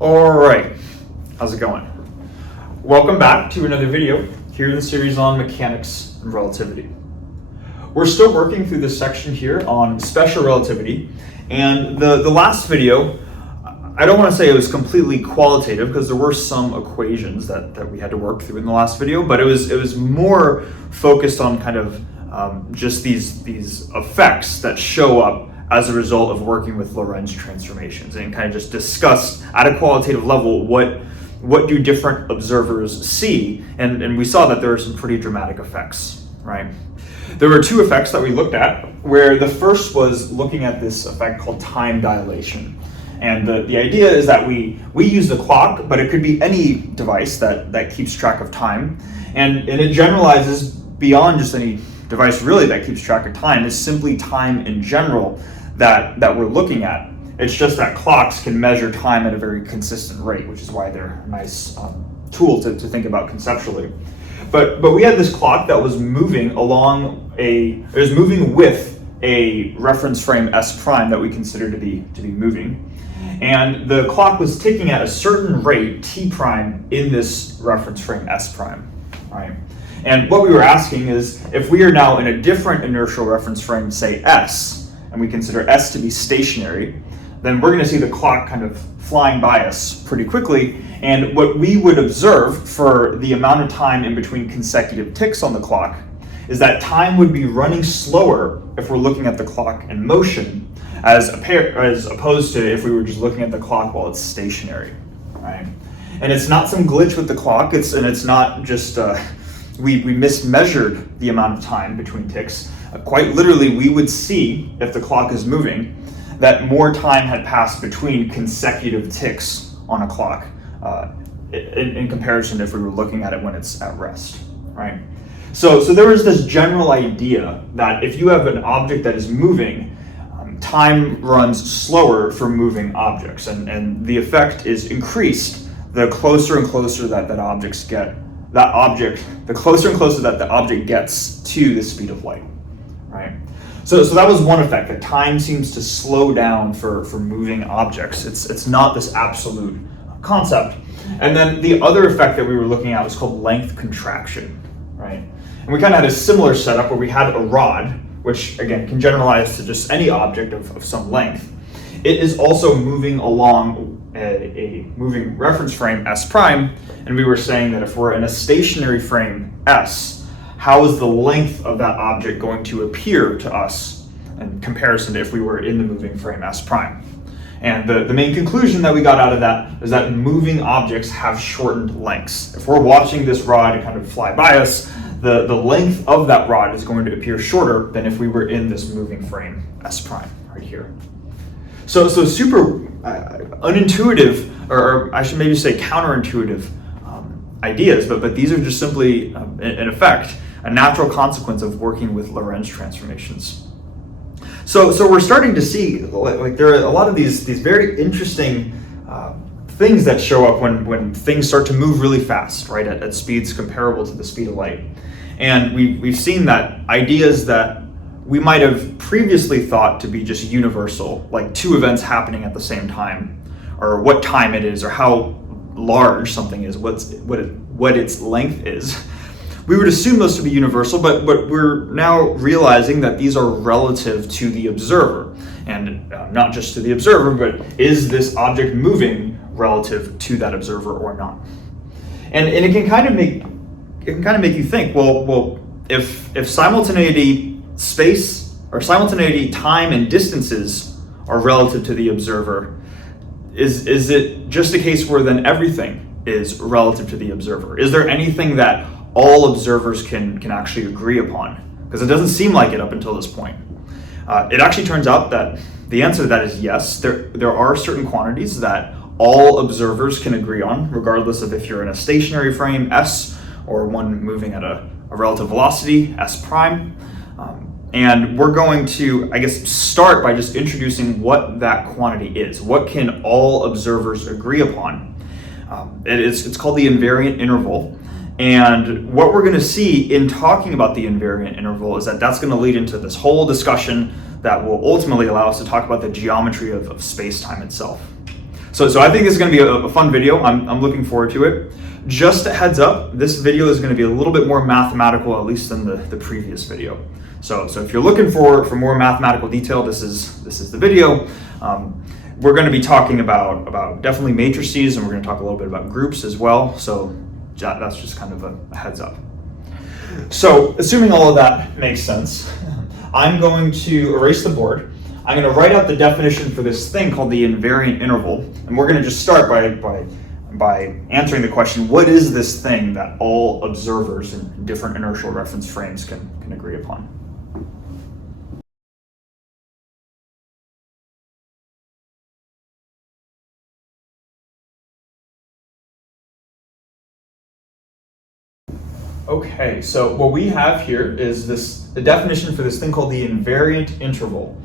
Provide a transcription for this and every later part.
All right, how's it going? Welcome back to another video here in the series on mechanics and relativity. We're still working through this section here on special relativity, and the last video, I don't want to say it was completely qualitative because there were some equations that we had to work through in the last video, but it was more focused on kind of just these effects that show up as a result of working with Lorentz transformations, and kind of just discussed at a qualitative level what do different observers see, and we saw that there are some pretty dramatic effects, right? There were two effects that we looked at, where the first was looking at this effect called time dilation. And the idea is that we use the clock, but it could be any device that keeps track of time, and it generalizes beyond just any device really that keeps track of time. It's simply time in general that we're looking at. It's just that clocks can measure time at a very consistent rate, which is why they're a nice tool to think about conceptually. But we had this clock that was moving with a reference frame S prime that we consider to be moving. And the clock was ticking at a certain rate, T prime, in this reference frame S prime, right? And what we were asking is, if we are now in a different inertial reference frame, say S, and we consider S to be stationary, then we're going to see the clock kind of flying by us pretty quickly. And what we would observe for the amount of time in between consecutive ticks on the clock is that time would be running slower if we're looking at the clock in motion, as opposed to if we were just looking at the clock while it's stationary, right? And it's not some glitch with the clock, it's not just we mismeasured the amount of time between ticks. Quite literally, we would see, if the clock is moving, that more time had passed between consecutive ticks on a clock in comparison to if we were looking at it when it's at rest, right? So there was this general idea that if you have an object that is moving, time runs slower for moving objects, and the effect is increased the closer and closer that the closer and closer that the object gets to the speed of light, right? So that was one effect, that time seems to slow down for moving objects. It's not this absolute concept. And then the other effect that we were looking at was called length contraction, right? And we kind of had a similar setup where we had a rod, which again can generalize to just any object of some length. It is also moving along a moving reference frame S prime, and we were saying that if we're in a stationary frame S, how is the length of that object going to appear to us in comparison to if we were in the moving frame S prime? And the main conclusion that we got out of that is that moving objects have shortened lengths. If we're watching this rod kind of fly by us, the length of that rod is going to appear shorter than if we were in this moving frame S prime right here. So super unintuitive, or I should maybe say counterintuitive ideas, but these are just simply, in effect, a natural consequence of working with Lorentz transformations. So we're starting to see, like there are a lot of these very interesting things that show up when things start to move really fast, right, at speeds comparable to the speed of light. And we've seen that ideas that we might have previously thought to be just universal, like two events happening at the same time, or what time it is, or how large something is, what its length is. We would assume those to be universal, but we're now realizing that these are relative to the observer, and not just to the observer, but is this object moving relative to that observer or not? And it can kind of make you think, well, if simultaneity space, or simultaneity time and distances are relative to the observer, is it just a case where then everything is relative to the observer? Is there anything that all observers can actually agree upon? Because it doesn't seem like it up until this point. It actually turns out that the answer to that is yes. There are certain quantities that all observers can agree on, regardless of if you're in a stationary frame S or one moving at a relative velocity S prime. And we're going to, I guess, start by just introducing what that quantity is. What can all observers agree upon? It's called the invariant interval. And what we're going to see in talking about the invariant interval is that that's going to lead into this whole discussion that will ultimately allow us to talk about the geometry of space-time itself. So I think this is going to be a fun video. I'm looking forward to it. Just a heads up, this video is going to be a little bit more mathematical, at least than the previous video. So if you're looking for more mathematical detail, this is the video. We're going to be talking about definitely matrices, and we're going to talk a little bit about groups as well. So that's just kind of a heads up. So assuming all of that makes sense, I'm going to erase the board. I'm going to write out the definition for this thing called the invariant interval, and we're going to just start by answering the question, what is this thing that all observers in different inertial reference frames can agree upon? Okay, so what we have here is the definition for this thing called the invariant interval.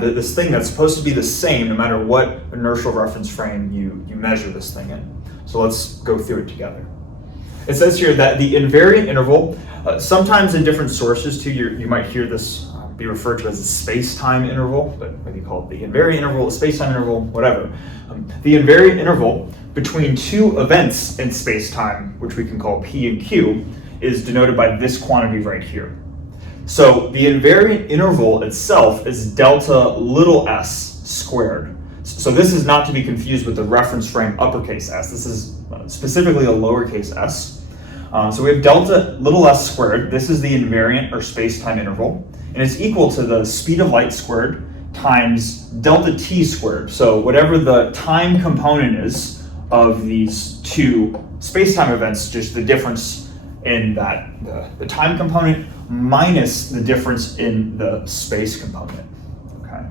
This thing that's supposed to be the same no matter what inertial reference frame you measure this thing in. So let's go through it together. It says here that the invariant interval, sometimes in different sources too, you might hear this be referred to as a space-time interval, but maybe call it the invariant interval, a space-time interval, whatever. The invariant interval between two events in space-time, which we can call P and Q, is denoted by this quantity right here. So the invariant interval itself is delta little s squared. So this is not to be confused with the reference frame uppercase s. This is specifically a lowercase s. So we have delta little s squared. This is the invariant or space-time interval, and it's equal to the speed of light squared times delta t squared. So whatever the time component is of these two space-time events, just the difference in that the time component minus the difference in the space component. Okay.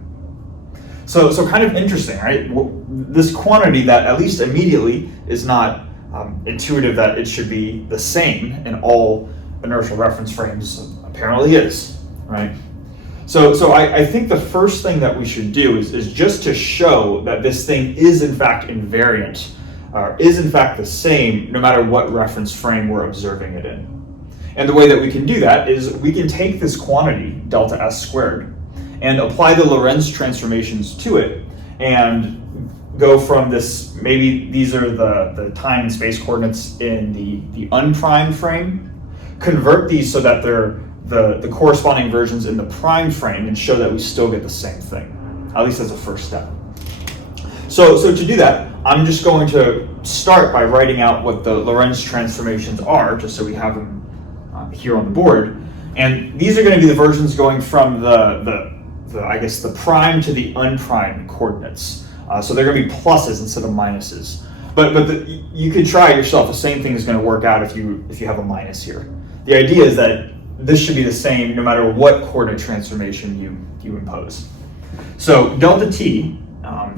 So kind of interesting, right? This quantity that at least immediately is not intuitive that it should be the same in all inertial reference frames apparently is, right? So I think the first thing that we should do is just to show that this thing is in fact invariant, is in fact the same no matter what reference frame we're observing it in. And the way that we can do that is we can take this quantity, delta s squared, and apply the Lorentz transformations to it and go from this, maybe these are the time and space coordinates in the unprimed frame, convert these so that they're the corresponding versions in the primed frame and show that we still get the same thing, at least as a first step. So to do that, I'm just going to start by writing out what the Lorentz transformations are, just so we have them here on the board. And these are going to be the versions going from I guess the prime to the unprimed coordinates. So they're going to be pluses instead of minuses. But you could try it yourself. The same thing is going to work out if you have a minus here. The idea is that this should be the same no matter what coordinate transformation you impose. So delta t,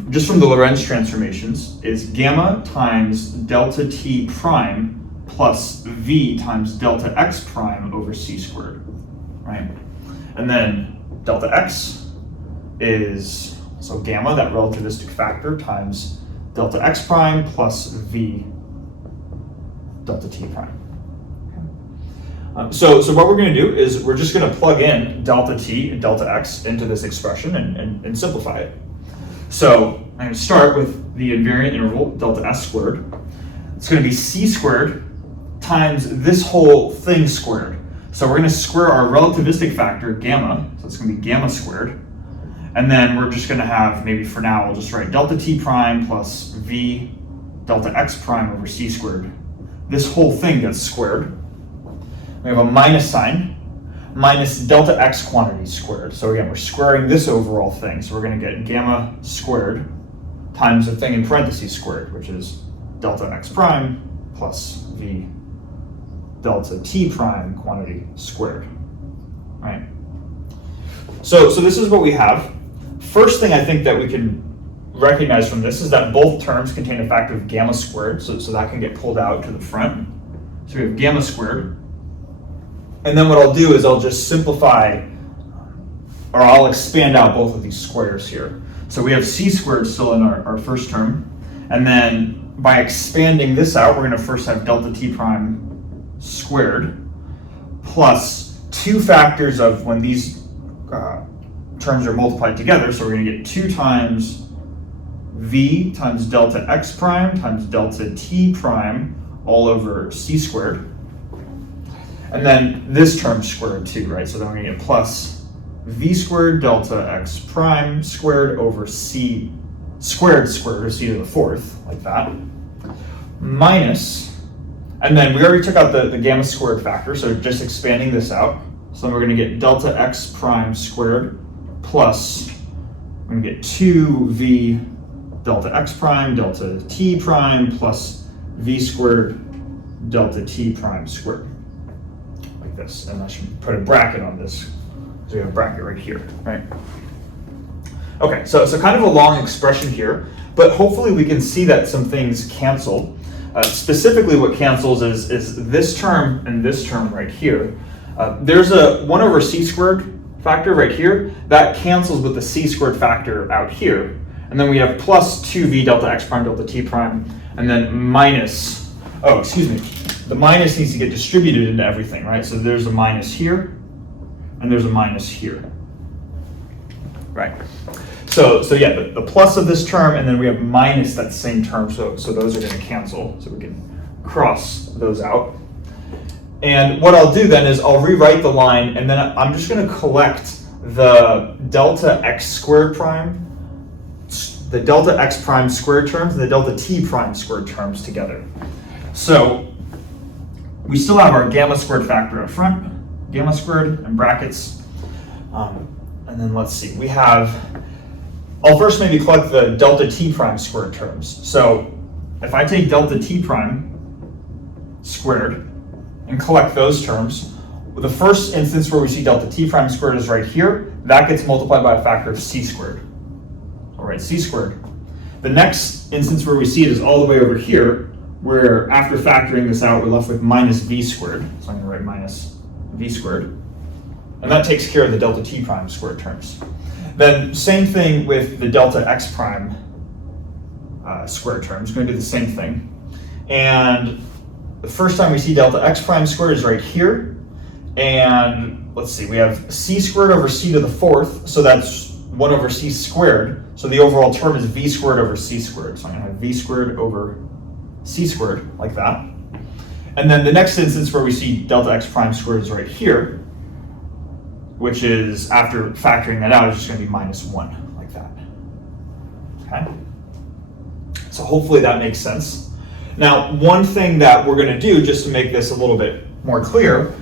just from the Lorentz transformations, is gamma times delta t prime plus v times delta x prime over c squared, right? And then delta x is, so gamma, that relativistic factor, times delta x prime plus v delta t prime. So what we're going to do is we're just going to plug in delta t and delta x into this expression and simplify it. So I'm going to start with the invariant interval, delta s squared. It's going to be c squared times this whole thing squared. So we're going to square our relativistic factor, gamma, so it's going to be gamma squared. And then we're just going to have, maybe for now, we'll just write delta t prime plus v delta x prime over c squared. This whole thing gets squared. We have a minus sign, minus delta x quantity squared. So again, we're squaring this overall thing. So we're going to get gamma squared times the thing in parentheses squared, which is delta x prime plus v delta t prime quantity squared, right? So this is what we have. First thing I think that we can recognize from this is that both terms contain a factor of gamma squared, so that can get pulled out to the front. So we have gamma squared. And then what I'll do is I'll just simplify, or I'll expand out both of these squares here. So we have c squared still in our first term. And then by expanding this out, we're going to first have delta t prime squared plus two factors of when these terms are multiplied together. So we're going to get 2 times v times delta x prime times delta t prime all over c squared. And then this term squared too, right? So then we're going to get plus v squared delta x prime squared over c squared or c to the fourth, like that, minus, and then we already took out the gamma squared factor, so just expanding this out. So then we're going to get delta x prime squared plus, we're going to get 2v delta x prime delta t prime plus v squared delta t prime squared. Like this. And I should put a bracket on this, because we have a bracket right here, right? Okay, so kind of a long expression here, but hopefully we can see that some things cancel. Specifically what cancels is this term and this term right here. There's a 1 over c squared factor right here. That cancels with the c squared factor out here. And then we have plus 2v delta x prime delta t prime, and then minus, oh, excuse me, the minus needs to get distributed into everything, right? So there's a minus here, and there's a minus here, right? So yeah, the plus of this term, and then we have minus that same term, so those are going to cancel, so we can cross those out. And what I'll do then is I'll rewrite the line, and then I'm just going to collect the delta x squared prime, the delta x prime squared terms, and the delta t prime squared terms together. So we still have our gamma squared factor up front, gamma squared and brackets, and then let's see, we have, I'll first maybe collect the delta t prime squared terms. So if I take delta t prime squared and collect those terms, the first instance where we see delta t prime squared is right here. That gets multiplied by a factor of c squared. All right, c squared. The next instance where we see it is all the way over here, where after factoring this out, we're left with minus v squared. So I'm going to write minus v squared. And that takes care of the delta t prime squared terms. Then same thing with the delta x prime squared terms. We're going to do the same thing. And the first time we see delta x prime squared is right here. And let's see, we have c squared over c to the fourth. So that's 1 over c squared. So the overall term is v squared over c squared. So I'm going to have v squared over c squared, like that. And then the next instance where we see delta x prime squared is right here, which is, after factoring that out, is just going to be minus 1, like that. Okay? So hopefully that makes sense. Now, one thing that we're going to do, just to make this a little bit more clear,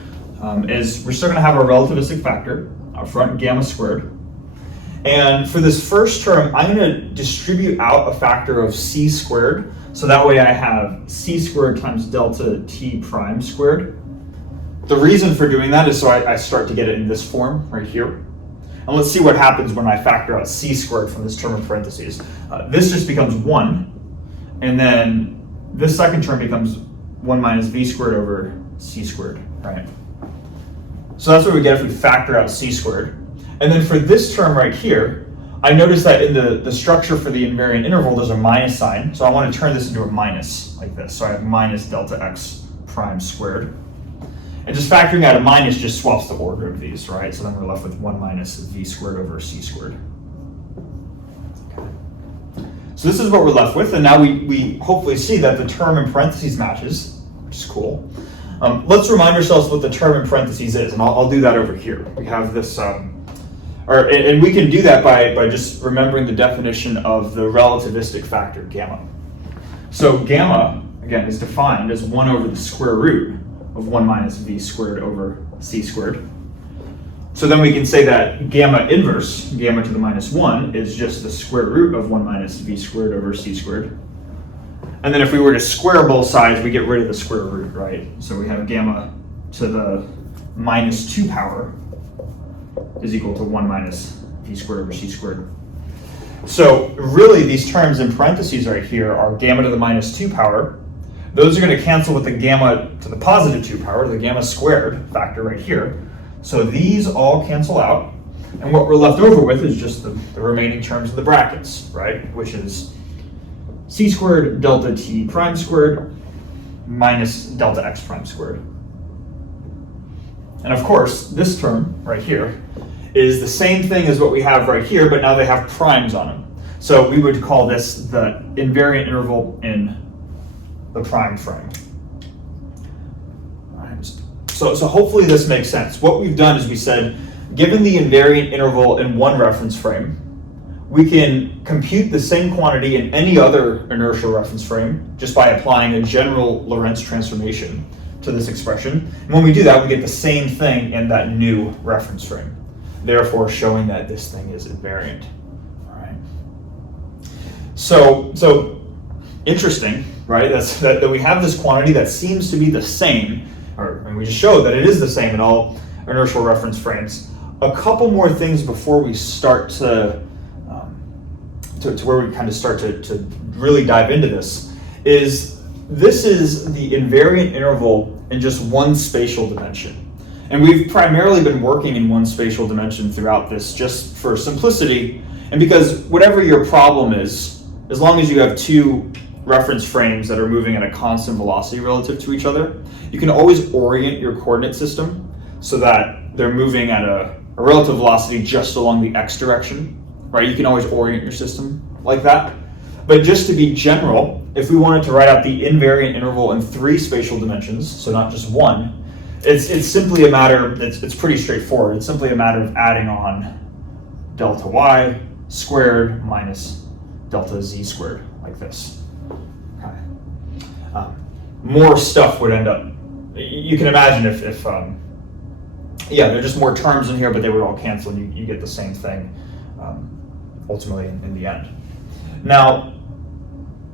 is we're still going to have our relativistic factor up front, gamma squared. And for this first term, I'm going to distribute out a factor of c squared. So that way I have c squared times delta t prime squared. The reason for doing that is so I start to get it in this form right here. And let's see what happens when I factor out c squared from this term in parentheses. This just becomes 1. And then this second term becomes 1 minus v squared over c squared, right? So that's what we get if we factor out c squared. And then for this term right here, I notice that in the structure for the invariant interval, there's a minus sign. So I want to turn this into a minus, like this. So I have minus delta x prime squared. And just factoring out a minus just swaps the order of these, right? So then we're left with 1 minus v squared over c squared. Okay. So this is what we're left with, and now we hopefully see that the term in parentheses matches, which is cool. Let's remind ourselves what the term in parentheses is, and I'll do that over here. We have this, and we can do that by just remembering the definition of the relativistic factor, gamma. So gamma, again, is defined as 1 over the square root of 1 minus v squared over c squared. So then we can say that gamma inverse, gamma to the minus 1, is just the square root of 1 minus v squared over c squared. And then if we were to square both sides, we get rid of the square root, right? So we have gamma to the minus 2 power is equal to 1 minus v squared over c squared. So really these terms in parentheses right here are gamma to the minus 2 power. Those are going to cancel with the gamma to the positive 2 power, the gamma squared factor right here. So these all cancel out. And what we're left over with is just the remaining terms of the brackets, right? Which is c squared delta t prime squared minus delta x prime squared. And of course, this term right here is the same thing as what we have right here, but now they have primes on them. So we would call this the invariant interval in the prime frame. So hopefully this makes sense. What we've done is we said, given the invariant interval in one reference frame, we can compute the same quantity in any other inertial reference frame just by applying a general Lorentz transformation to this expression. And when we do that, we get the same thing in that new reference frame, therefore showing that this thing is invariant. All right. So interesting, right? That we have this quantity that seems to be the same, we just showed that it is the same in all inertial reference frames. A couple more things before we start to where we kind of start to really dive into this is the invariant interval in just one spatial dimension. And we've primarily been working in one spatial dimension throughout this just for simplicity, and because whatever your problem is, as long as you have two reference frames that are moving at a constant velocity relative to each other, you can always orient your coordinate system so that they're moving at a relative velocity just along the x direction, right? You can always orient your system like that. But just to be general, if we wanted to write out the invariant interval in 3 spatial dimensions, so not just one, it's simply a matter, it's pretty straightforward. It's simply a matter of adding on delta y squared minus delta z squared, like this. Okay. More stuff would end up, you can imagine if there are just more terms in here, but they would all cancel and you get the same thing ultimately in the end. Now,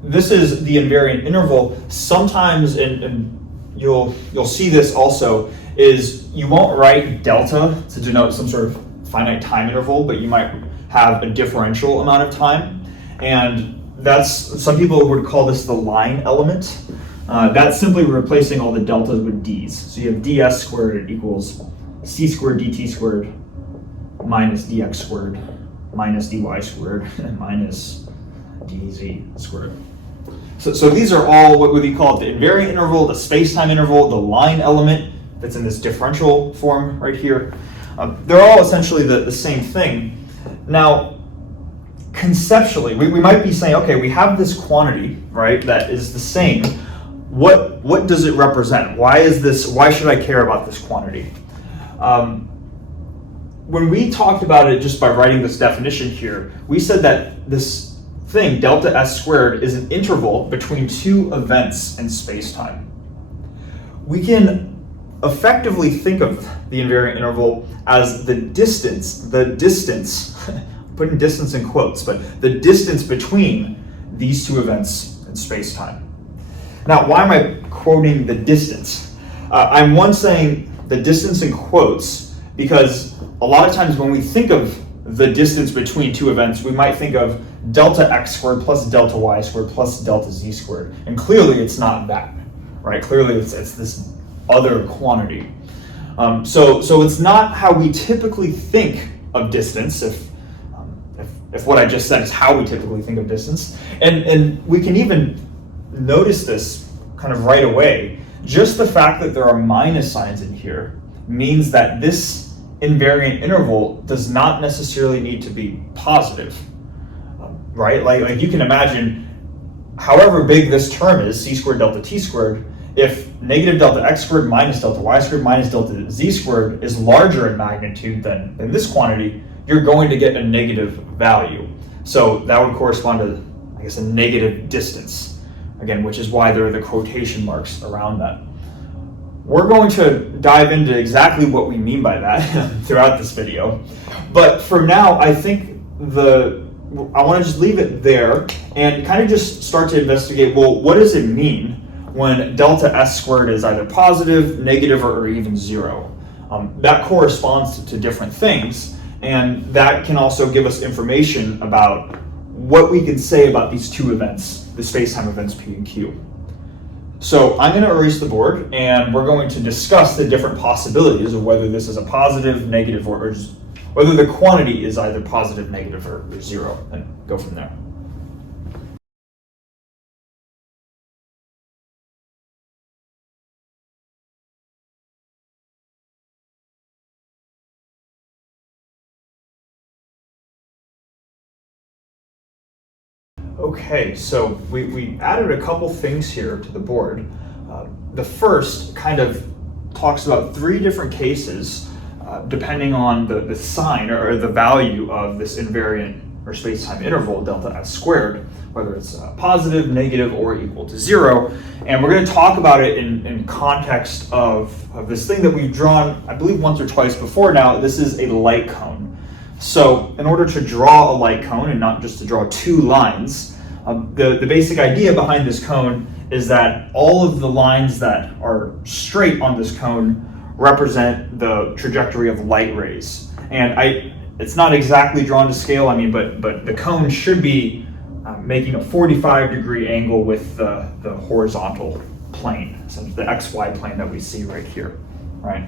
this is the invariant interval. Sometimes, and you'll see this also, is you won't write delta to denote some sort of finite time interval, but you might have a differential amount of time. And some people would call this the line element. That's simply replacing all the deltas with d's. So you have ds squared equals c squared dt squared minus dx squared minus dy squared minus dz squared. So these are all what we call the invariant interval, the spacetime interval, the line element that's in this differential form right here. They're all essentially the same thing. Now, conceptually, we might be saying, okay, we have this quantity, right, that is the same. What does it represent? Why should I care about this quantity? When we talked about it just by writing this definition here, we said that this thing, delta s squared, is an interval between 2 events in space-time. We can effectively think of the invariant interval as the distance, putting distance in quotes, but the distance between these 2 events in space-time. Now, why am I quoting the distance? I'm saying the distance in quotes because a lot of times when we think of the distance between 2 events, we might think of delta x squared plus delta y squared plus delta z squared. And clearly it's not that, right? Clearly it's this other quantity. So it's not how we typically think of distance, if what I just said is how we typically think of distance. And we can even notice this kind of right away. Just the fact that there are minus signs in here means that this invariant interval does not necessarily need to be positive, right? Like you can imagine, however big this term is, c squared delta t squared, if negative delta x squared minus delta y squared minus delta z squared is larger in magnitude than this quantity, you're going to get a negative value. So that would correspond to, I guess, a negative distance, again, which is why there are the quotation marks around that. We're going to dive into exactly what we mean by that throughout this video. But for now, I think I want to just leave it there and kind of just start to investigate, well, what does it mean when delta s squared is either positive, negative, or even 0? That corresponds to different things, and that can also give us information about what we can say about these 2 events, the space-time events P and Q. So I'm going to erase the board, and we're going to discuss the different possibilities of whether this is a positive, negative, or whether the quantity is either positive, negative, or 0, and go from there. Okay, so we added a couple things here to the board. The first kind of talks about three different cases depending on the sign or the value of this invariant or space-time interval delta s squared, whether it's positive, negative, or equal to 0. And we're going to talk about it in context of this thing that we've drawn, I believe, once or twice before now. This is a light cone. So in order to draw a light cone, and not just to draw two lines, the basic idea behind this cone is that all of the lines that are straight on this cone represent the trajectory of light rays. And it's not exactly drawn to scale, but the cone should be making a 45-degree angle with the horizontal plane, so the XY plane that we see right here, right?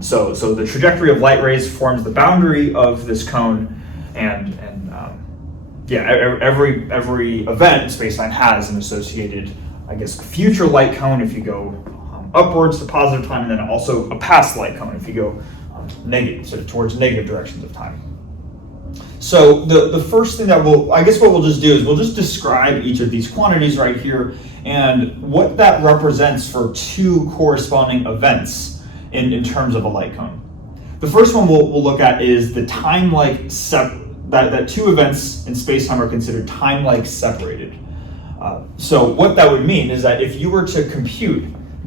So the trajectory of light rays forms the boundary of this cone, and every event in spacetime has an associated, I guess, future light cone if you go upwards to positive time, and then also a past light cone if you go negative, so towards negative directions of time. So the first thing that what we'll just do is we'll just describe each of these quantities right here and what that represents for two corresponding events in terms of a light cone. The first one we'll look at is the time-like that two events in space-time are considered time-like separated. So what that would mean is that if you were to compute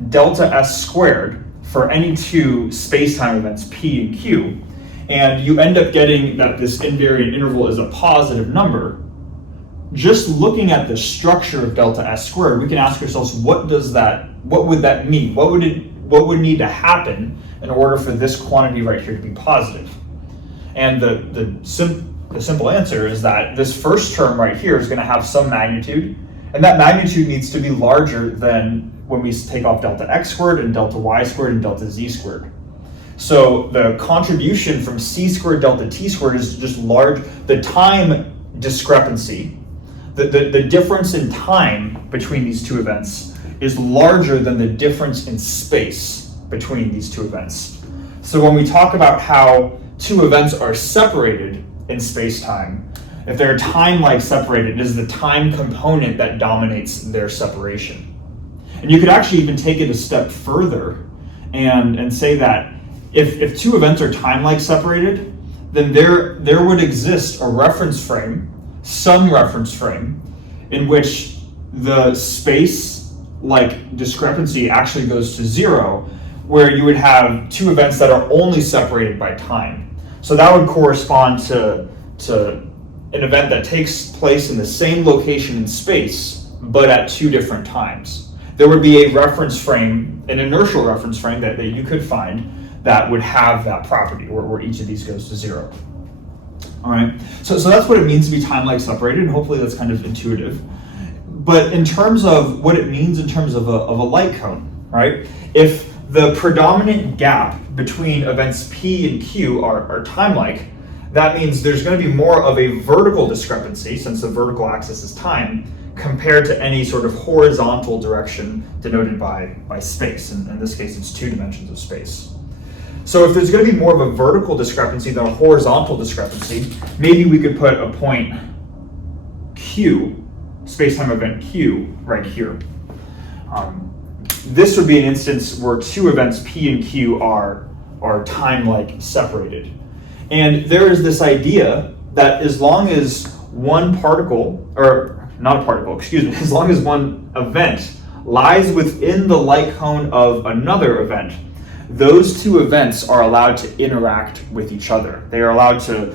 delta s squared for any two space-time events p and q, and you end up getting that this invariant interval is a positive number, just looking at the structure of delta s squared, we can ask ourselves, what would that mean? What would need to happen in order for this quantity right here to be positive? And the simple answer is that this first term right here is going to have some magnitude, and that magnitude needs to be larger than when we take off delta x squared and delta y squared and delta z squared. So the contribution from c squared delta t squared is just large. The time discrepancy, the difference in time between these two events is larger than the difference in space between these two events. So when we talk about how two events are separated in space-time, if they're time-like separated, it is the time component that dominates their separation. And you could actually even take it a step further and say that if two events are time-like separated, then there would exist a reference frame, some reference frame, in which the space-like discrepancy actually goes to 0, where you would have two events that are only separated by time. So that would correspond to an event that takes place in the same location in space, but at two different times. There would be a reference frame, an inertial reference frame that you could find that would have that property, where each of these goes to 0. All right, so that's what it means to be time-like separated, and hopefully that's kind of intuitive. But in terms of what it means in terms of a light cone, right? If the predominant gap between events P and Q are time-like, that means there's going to be more of a vertical discrepancy, since the vertical axis is time, compared to any sort of horizontal direction denoted by space. And in this case, it's 2 dimensions of space. So if there's going to be more of a vertical discrepancy than a horizontal discrepancy, maybe we could put a point Q, space-time event Q, right here. This would be an instance where two events P and Q are time-like separated. And there is this idea that as long as one particle, or not a particle, as long as one event lies within the light cone of another event, those two events are allowed to interact with each other. They are allowed to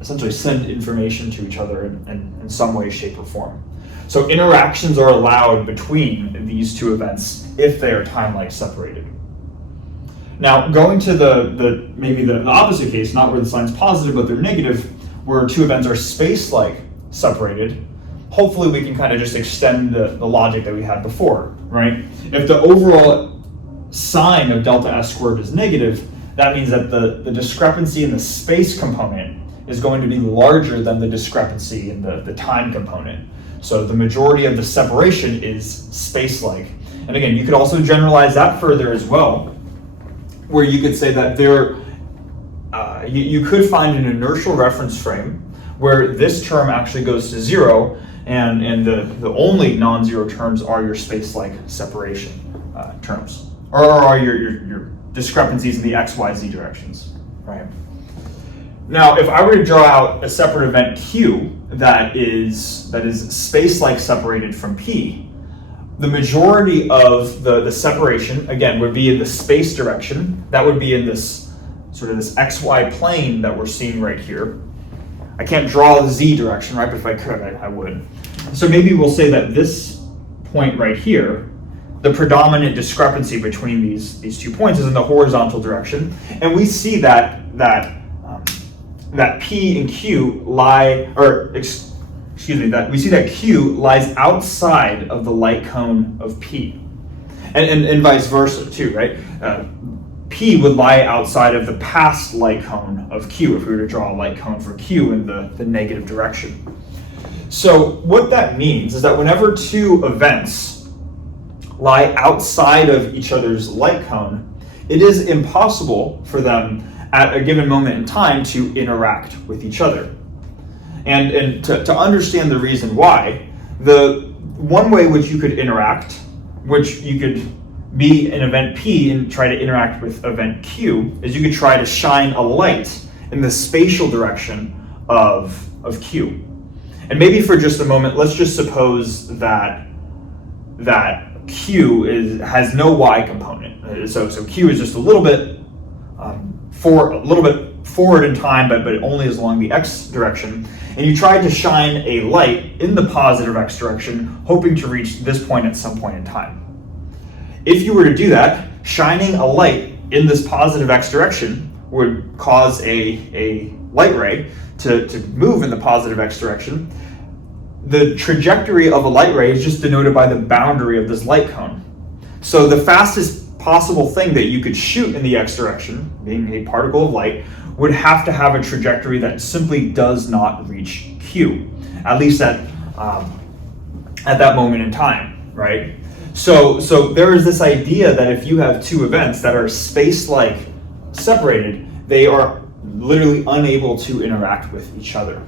essentially send information to each other in some way, shape, or form. So interactions are allowed between these two events if they are time-like separated. Now, going to maybe the opposite case, not where the sign's positive but they're negative, where two events are space-like separated, hopefully we can kind of just extend the logic that we had before, right? If the overall sign of delta s squared is negative, that means that the discrepancy in the space component is going to be larger than the discrepancy in the time component. So the majority of the separation is space-like. And again, you could also generalize that further as well, where you could say that you could find an inertial reference frame where this term actually goes to 0, and the only non-zero terms are your space-like separation terms, or are your discrepancies in the x, y, z directions, right? Now, if I were to draw out a separate event Q that is space-like separated from P, the majority of the separation, again, would be in the space direction. That would be in this sort of this xy plane that we're seeing right here. I can't draw the z direction, right? But if I could, I would. So maybe we'll say that this point right here, the predominant discrepancy between these 2 points is in the horizontal direction, and we see that P and Q lie, that we see that Q lies outside of the light cone of P, and vice versa too, right? P would lie outside of the past light cone of Q if we were to draw a light cone for Q in the negative direction. So what that means is that whenever 2 events lie outside of each other's light cone, it is impossible for them at a given moment in time to interact with each other. And to understand the reason why, the one way which you could interact, which you could be in event P and try to interact with event Q, is you could try to shine a light in the spatial direction of Q. And maybe for just a moment, let's just suppose that Q has no y component. So Q is just a little bit forward in time, but only as along the x direction. And you tried to shine a light in the positive x direction, hoping to reach this point at some point in time. If you were to do that, shining a light in this positive x direction would cause a light ray to move in the positive x direction. The trajectory of a light ray is just denoted by the boundary of this light cone. So the fastest possible thing that you could shoot in the x direction, being a particle of light, would have to have a trajectory that simply does not reach Q, at least at that moment in time, right? So there is this idea that if you have 2 events that are space-like separated, they are literally unable to interact with each other.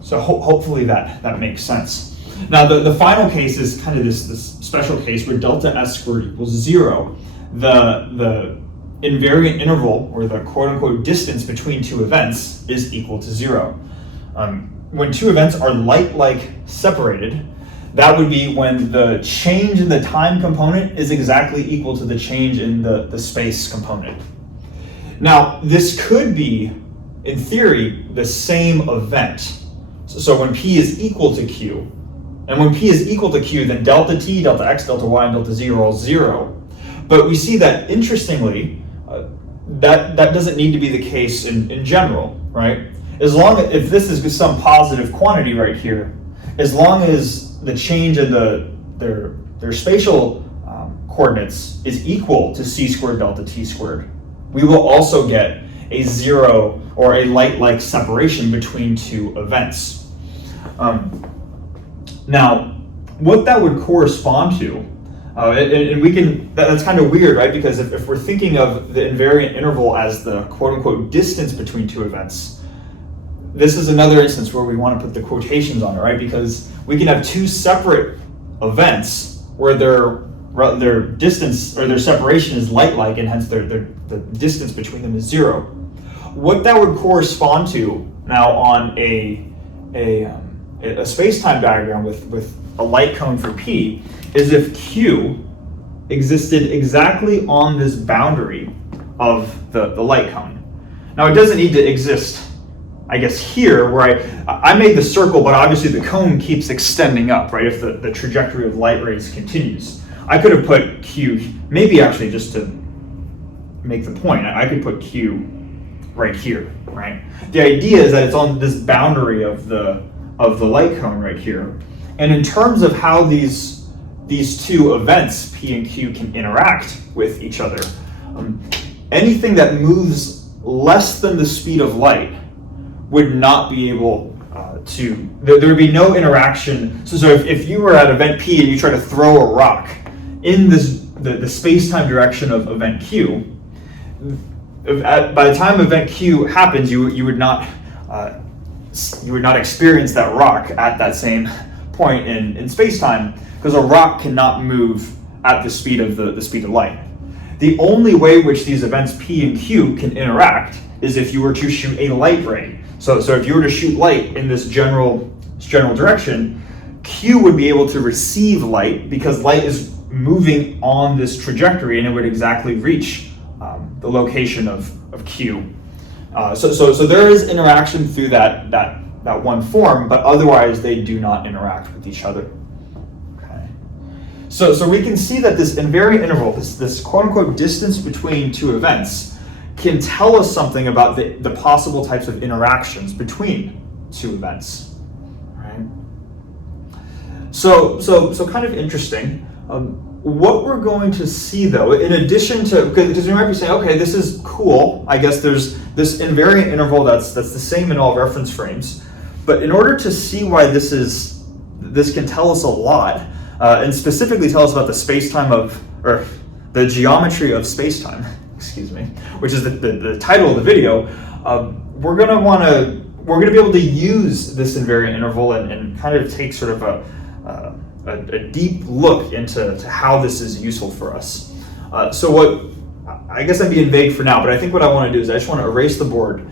So hopefully that makes sense. Now the final case is kind of this special case where delta s squared equals 0. The invariant interval, or the quote-unquote distance between 2 events, is equal to 0. When 2 events are light-like separated, that would be when the change in the time component is exactly equal to the change in the space component. Now, this could be, in theory, the same event. So when P is equal to Q, and when P is equal to Q, then delta T, delta X, delta Y, and delta Z are all 0. But we see that, interestingly, that doesn't need to be the case in general, right? As long as, if this is some positive quantity right here, as long as the change in their spatial coordinates is equal to c squared delta t squared, we will also get a 0 or a light-like separation between 2 events. Now, what that would correspond to, and we can, that's kind of weird, right? Because if we're thinking of the invariant interval as the quote-unquote distance between 2 events, this is another instance where we want to put the quotations on it, right? Because we can have 2 separate events where their distance or their separation is light-like, and hence the distance between them is 0. What that would correspond to now on a space-time diagram with a light cone for P is if Q existed exactly on this boundary of the light cone. Now, it doesn't need to exist, I guess, here where I made the circle, but obviously the cone keeps extending up, right? If the trajectory of light rays continues. I could have put Q, maybe actually just to make the point, I could put Q right here, right? The idea is that it's on this boundary of the light cone right here. And in terms of how these 2 events, P and Q, can interact with each other, anything that moves less than the speed of light would not be able there would be no interaction. So if you were at event P and you try to throw a rock in the space-time direction of event Q, by the time event Q happens, you would not experience that rock at that same point in space-time, because a rock cannot move at the speed of the speed of light. The only way which these events P and Q can interact is if you were to shoot a light ray. So if you were to shoot light in this general direction, Q would be able to receive light because light is moving on this trajectory, and it would exactly reach the location of Q. So there is interaction through that one form, but otherwise they do not interact with each other. Okay. So we can see that this invariant interval, this quote-unquote distance between two events, can tell us something about the possible types of interactions between two events. Right? So kind of interesting. What we're going to see, though, in addition to, because we might be saying, okay, this is cool. I guess there's this invariant interval that's the same in all reference frames. But in order to see why this can tell us a lot, and specifically tell us about the space-time or the geometry of space-time, excuse me, which is the title of the video, we're gonna be able to use this invariant interval and kind of take sort of a deep look into how this is useful for us. I guess I'm being vague for now, but I think what I want to do is I just want to erase the board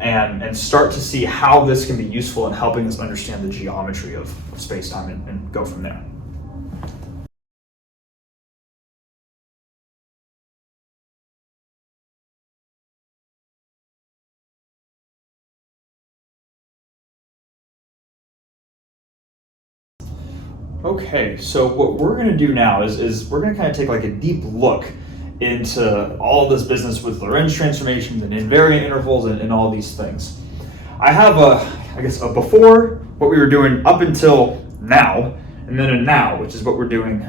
and start to see how this can be useful in helping us understand the geometry of space-time and go from there. Okay, so what we're going to do now is we're going to kind of take like a deep look into all this business with Lorentz transformations and invariant intervals and all these things. I have a before, what we were doing up until now, and then a now, which is what we're doing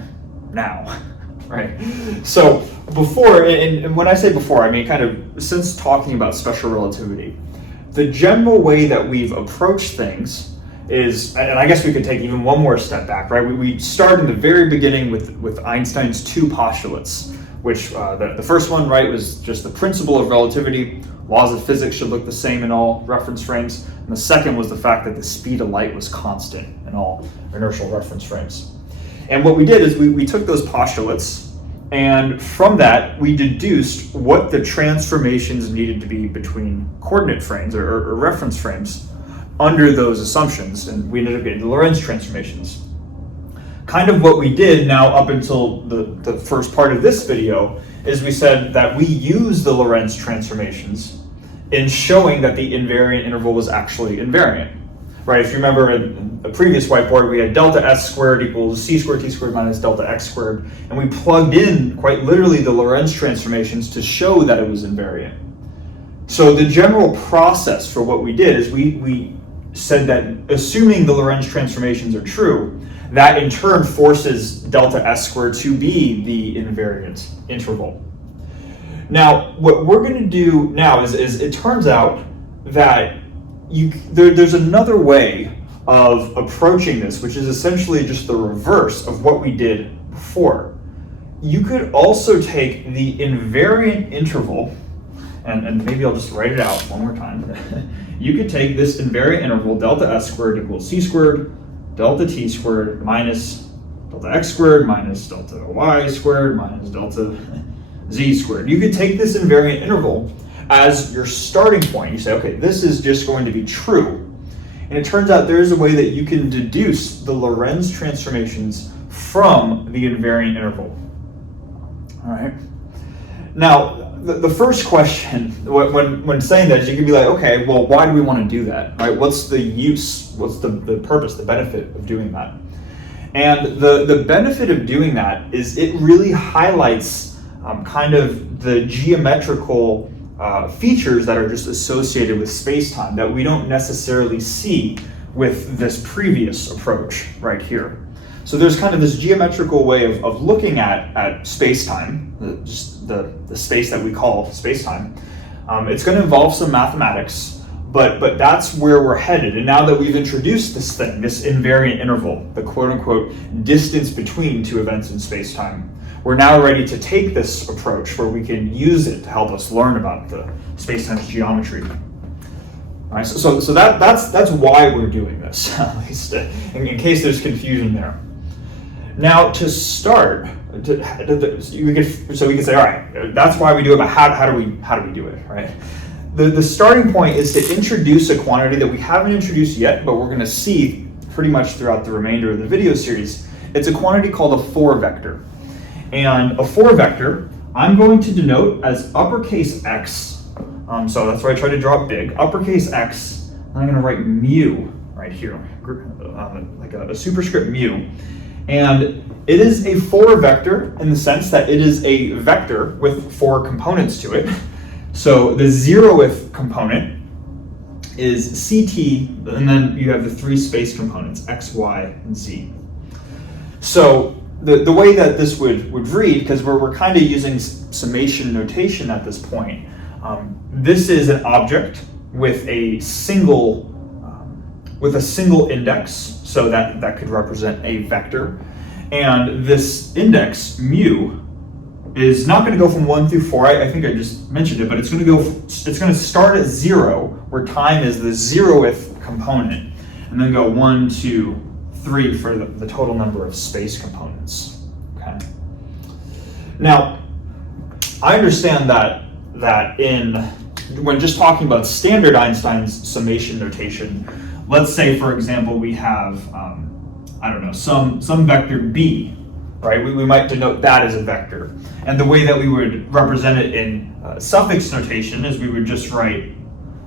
now, right? So before, and when I say before, I mean kind of since talking about special relativity, the general way that we've approached things is, and I guess we could take even one more step back, right? We start in the very beginning with Einstein's two postulates, which the first one, right, was just the principle of relativity. Laws of physics should look the same in all reference frames. And the second was the fact that the speed of light was constant in all inertial reference frames. And what we did is we took those postulates, and from that we deduced what the transformations needed to be between coordinate frames or reference frames under those assumptions, and we ended up getting the Lorentz transformations. Kind of what we did now up until the first part of this video is we said that we use the Lorentz transformations in showing that the invariant interval was actually invariant. Right, if you remember in a previous whiteboard, we had delta s squared equals c squared t squared minus delta x squared, and we plugged in quite literally the Lorentz transformations to show that it was invariant. So the general process for what we did is we said that assuming the Lorentz transformations are true, that in turn forces delta s squared to be the invariant interval. Now, what we're going to do now is it turns out that there's another way of approaching this, which is essentially just the reverse of what we did before. You could also take the invariant interval, and maybe I'll just write it out one more time. You could take this invariant interval, delta s squared equals c squared, delta t squared minus delta x squared minus delta y squared minus delta z squared. You could take this invariant interval as your starting point. You say, okay, this is just going to be true. And it turns out there is a way that you can deduce the Lorentz transformations from the invariant interval. All right. Now, the first question when saying that is you can be like, okay, well, why do we want to do that? Right? What's the use? What's the purpose, the benefit of doing that? And the benefit of doing that is it really highlights kind of the geometrical features that are just associated with space-time that we don't necessarily see with this previous approach right here. So there's kind of this geometrical way of looking at space-time, just the space that we call space-time. It's going to involve some mathematics, but that's where we're headed. And now that we've introduced this thing, this invariant interval, the quote-unquote distance between two events in space-time, we're now ready to take this approach where we can use it to help us learn about the space-time's geometry. All right, so that's why we're doing this, at least in case there's confusion there. Now, to start, we could say, all right, that's why we do it, but how do we do it, right? The starting point is to introduce a quantity that we haven't introduced yet, but we're going to see pretty much throughout the remainder of the video series. It's a quantity called a 4 vector. And a 4 vector, I'm going to denote as uppercase X. So that's why I try to draw it big. Uppercase X, and I'm going to write mu right here, like a superscript mu. And it is a 4 vector in the sense that it is a vector with 4 components to it. So the 0th component is CT, and then you have the 3 space components, X, Y, and Z. So the way that this would read, because we're kind of using summation notation at this point, this is an object with a single index, so that could represent a vector. And this index, mu, is not going to go from 1 through 4. I think I just mentioned it, but it's going to start at 0, where time is the 0th component, and then go 1, 2, 3 for the total number of space components. Okay. Now, I understand that when just talking about standard Einstein's summation notation, let's say, for example, we have some vector b, right? We might denote that as a vector. And the way that we would represent it in suffix notation is we would just write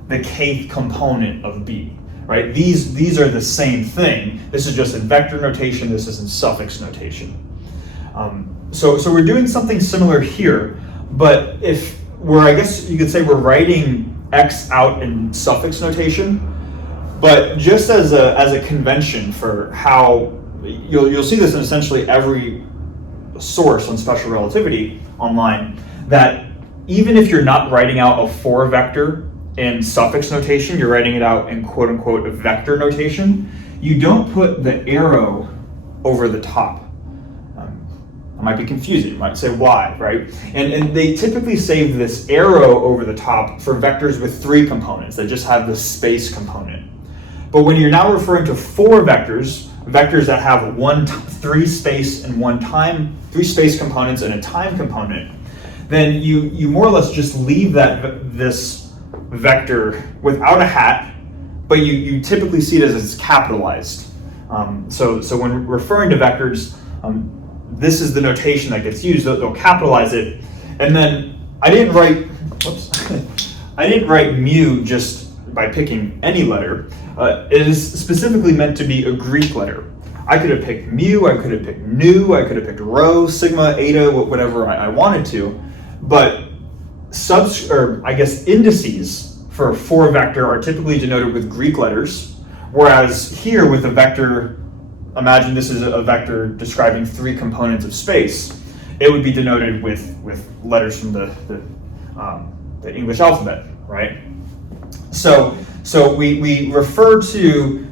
the kth component of b, right? These are the same thing. This is just in vector notation. This is in suffix notation. So we're doing something similar here, but I guess you could say we're writing x out in suffix notation, but just as a convention for how you'll see this in essentially every source on special relativity online, that even if you're not writing out a 4 vector in suffix notation, you're writing it out in quote unquote vector notation, you don't put the arrow over the top. It might be confusing. You might say why, right? And they typically save this arrow over the top for vectors with 3 components that just have the space component. But when you're now referring to 4 vectors that have 3 space and 3 space components and a time component, then you more or less just leave this vector without a hat, but you typically see it as it's capitalized. So when referring to vectors, this is the notation that gets used. They'll capitalize it, and then I didn't write mu just by picking any letter. It is specifically meant to be a Greek letter. I could have picked mu, I could have picked nu, I could have picked rho, sigma, eta, whatever I wanted to, but indices for a 4 vector are typically denoted with Greek letters, whereas here with a vector, imagine this is a vector describing 3 components of space, it would be denoted with letters from the English alphabet, right? So we refer to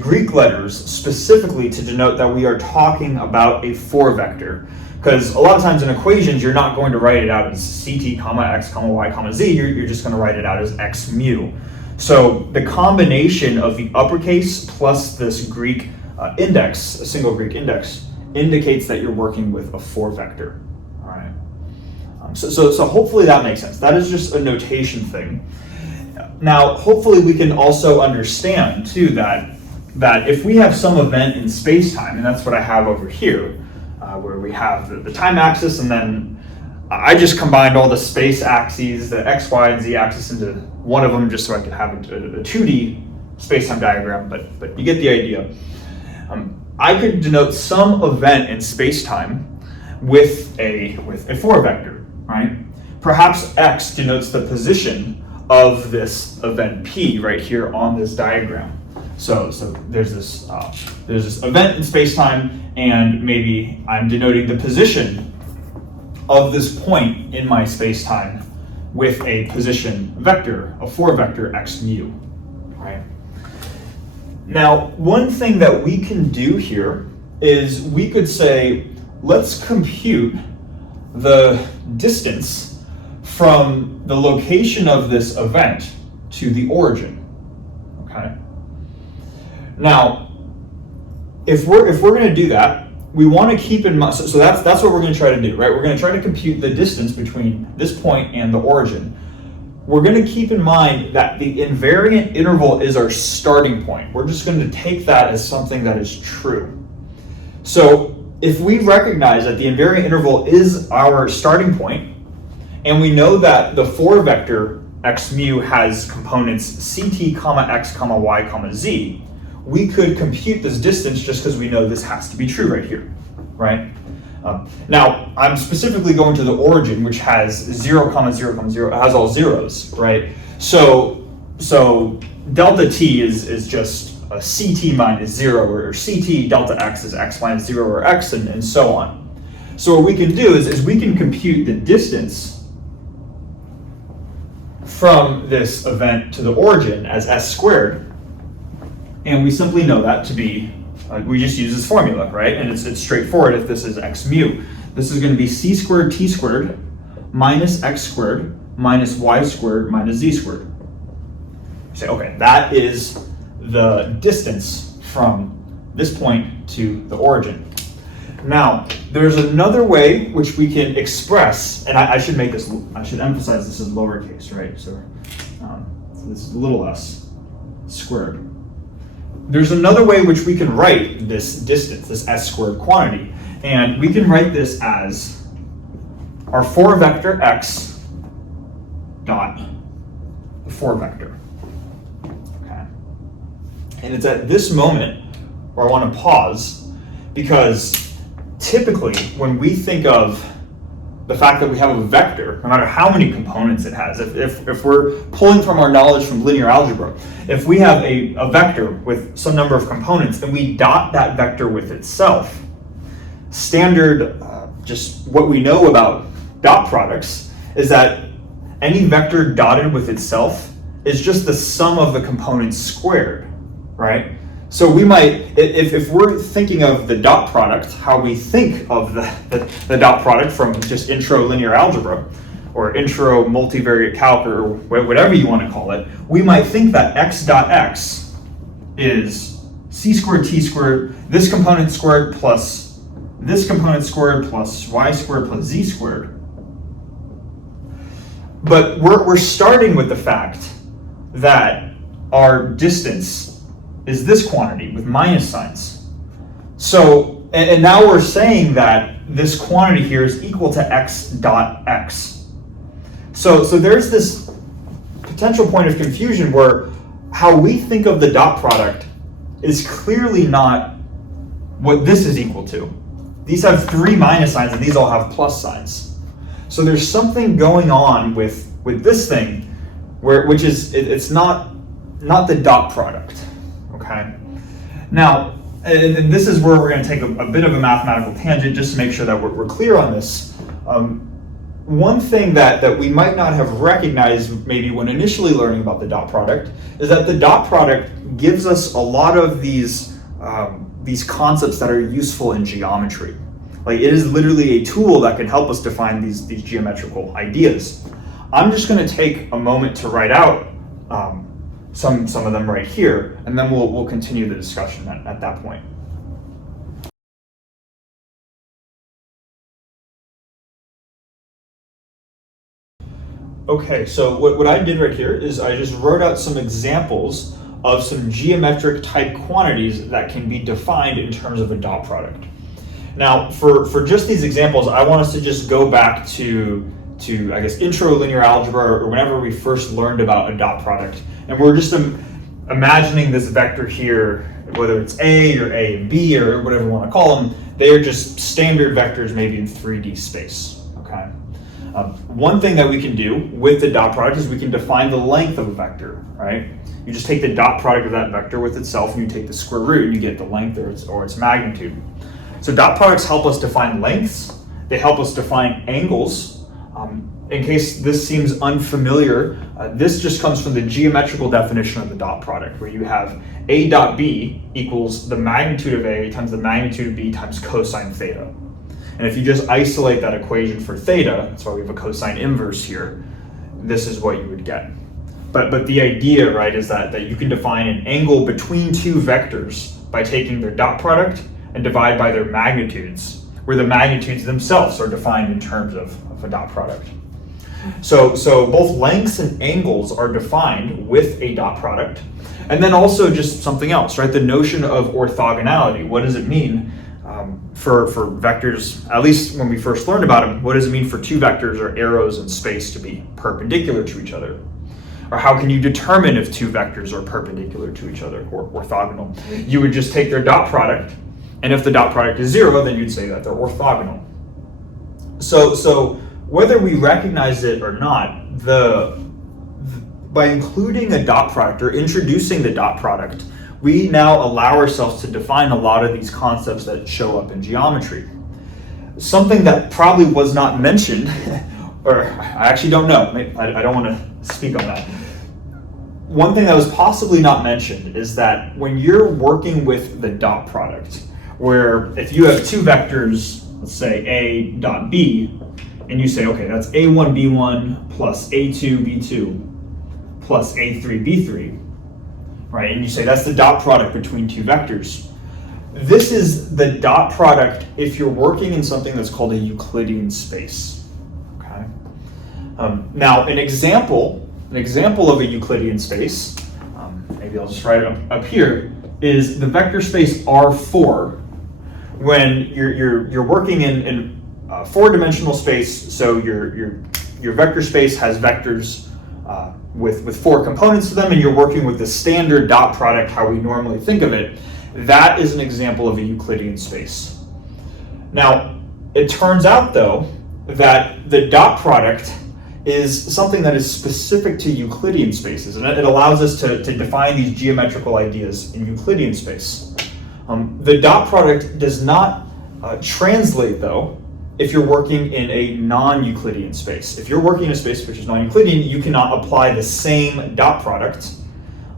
Greek letters specifically to denote that we are talking about a 4 vector. Because a lot of times in equations, you're not going to write it out as ct, comma, x, comma, y, comma, z. You're just going to write it out as x mu. So the combination of the uppercase plus this Greek index, a single Greek index, indicates that you're working with a 4 vector. All right. So hopefully that makes sense. That is just a notation thing. Now, hopefully we can also understand too that if we have some event in space-time, and that's what I have over here, where we have the time axis, and then I just combined all the space axes, the x, y, and z axis into one of them just so I could have a 2D space-time diagram, but you get the idea. I could denote some event in space-time with a 4 vector, right? Perhaps x denotes the position of this event P right here on this diagram. So there's this event in space-time, and maybe I'm denoting the position of this point in my space-time with a position vector, a 4 vector x mu, right? Now, one thing that we can do here is we could say, let's compute the distance from the location of this event to the origin, okay? Now, if we're going to do that, we want to keep in mind, so that's what we're going to try to do, right? We're going to try to compute the distance between this point and the origin. We're going to keep in mind that the invariant interval is our starting point. We're just going to take that as something that is true. So if we recognize that the invariant interval is our starting point, and we know that the 4 vector x mu has components ct, x, y, z, we could compute this distance just because we know this has to be true right here, right? Now, I'm specifically going to the origin, which has 0, 0, 0, it has all zeros, right? So delta t is just a ct minus 0, or ct delta x is x minus 0 or x, and so on. So what we can do is we can compute the distance from this event to the origin as s squared, and we simply know that to be, we just use this formula, right? And it's straightforward if this is x mu. This is going to be c squared t squared minus x squared minus y squared minus z squared. You say, okay, that is the distance from this point to the origin. Now, there's another way which we can express, and I should emphasize this is lowercase, right? So this is little s squared. There's another way which we can write this distance, this s squared quantity, and we can write this as our 4 vector x dot the 4 vector. Okay. And it's at this moment where I want to pause, because typically when we think of the fact that we have a vector, no matter how many components it has, if we're pulling from our knowledge from linear algebra, if we have a vector with some number of components and we dot that vector with itself, standard, just what we know about dot products is that any vector dotted with itself is just the sum of the components squared, right? So we might, if we're thinking of the dot product, how we think of the dot product from just intro linear algebra or intro multivariate calc or whatever you want to call it, we might think that x dot x is c squared t squared, this component squared plus this component squared plus y squared plus z squared. But we're starting with the fact that our distance is this quantity with minus signs. So, and now we're saying that this quantity here is equal to x dot x. So there's this potential point of confusion where how we think of the dot product is clearly not what this is equal to. These have 3 minus signs and these all have plus signs. So there's something going on with this thing which is, it's not the dot product. Okay. Now, and this is where we're going to take a bit of a mathematical tangent just to make sure that we're clear on this. One thing that we might not have recognized maybe when initially learning about the dot product is that the dot product gives us a lot of these concepts that are useful in geometry. Like, it is literally a tool that can help us define these geometrical ideas. I'm just going to take a moment to write out some of them right here, and then we'll continue the discussion at that point. Okay, so what I did right here is I just wrote out some examples of some geometric type quantities that can be defined in terms of a dot product. Now, for just these examples, I want us to just go back to I guess, intro linear algebra, or whenever we first learned about a dot product. And we're just imagining this vector here, whether it's A or A and B or whatever you want to call them, they are just standard vectors maybe in 3D space, okay? One thing that we can do with the dot product is we can define the length of a vector, right? You just take the dot product of that vector with itself and you take the square root and you get the length or its magnitude. So dot products help us define lengths, they help us define angles. In case this seems unfamiliar, this just comes from the geometrical definition of the dot product, where you have A dot B equals the magnitude of A times the magnitude of B times cosine theta. And if you just isolate that equation for theta, that's why we have a cosine inverse here, this is what you would get. But the idea, right, is that you can define an angle between two vectors by taking their dot product and divide by their magnitudes, where the magnitudes themselves are defined in terms of a dot product. So both lengths and angles are defined with a dot product. And then also just something else, right? The notion of orthogonality. What does it mean for vectors, at least when we first learned about them, what does it mean for two vectors or arrows in space to be perpendicular to each other? Or how can you determine if two vectors are perpendicular to each other or orthogonal? You would just take their dot product, and if the dot product is 0, then you'd say that they're orthogonal. So whether we recognize it or not, by including a dot product or introducing the dot product, we now allow ourselves to define a lot of these concepts that show up in geometry. Something that probably was not mentioned, or I actually don't know, I don't want to speak on that. One thing that was possibly not mentioned is that when you're working with the dot product, where if you have two vectors, let's say A dot B, and you say, okay, that's A1 B1 plus A2 B2 plus A3 B3, right? And you say that's the dot product between two vectors. This is the dot product if you're working in something that's called a Euclidean space. Okay. Now, an example of a Euclidean space, maybe I'll just write it up here, is the vector space R4. When you're working in four-dimensional space, so your vector space has vectors with four components to them, and you're working with the standard dot product, how we normally think of it. That is an example of a Euclidean space. Now, it turns out, though, that the dot product is something that is specific to Euclidean spaces, and it allows us to define these geometrical ideas in Euclidean space. The dot product does not translate, though, if you're working in a non-Euclidean space. If you're working in a space which is non-Euclidean, you cannot apply the same dot product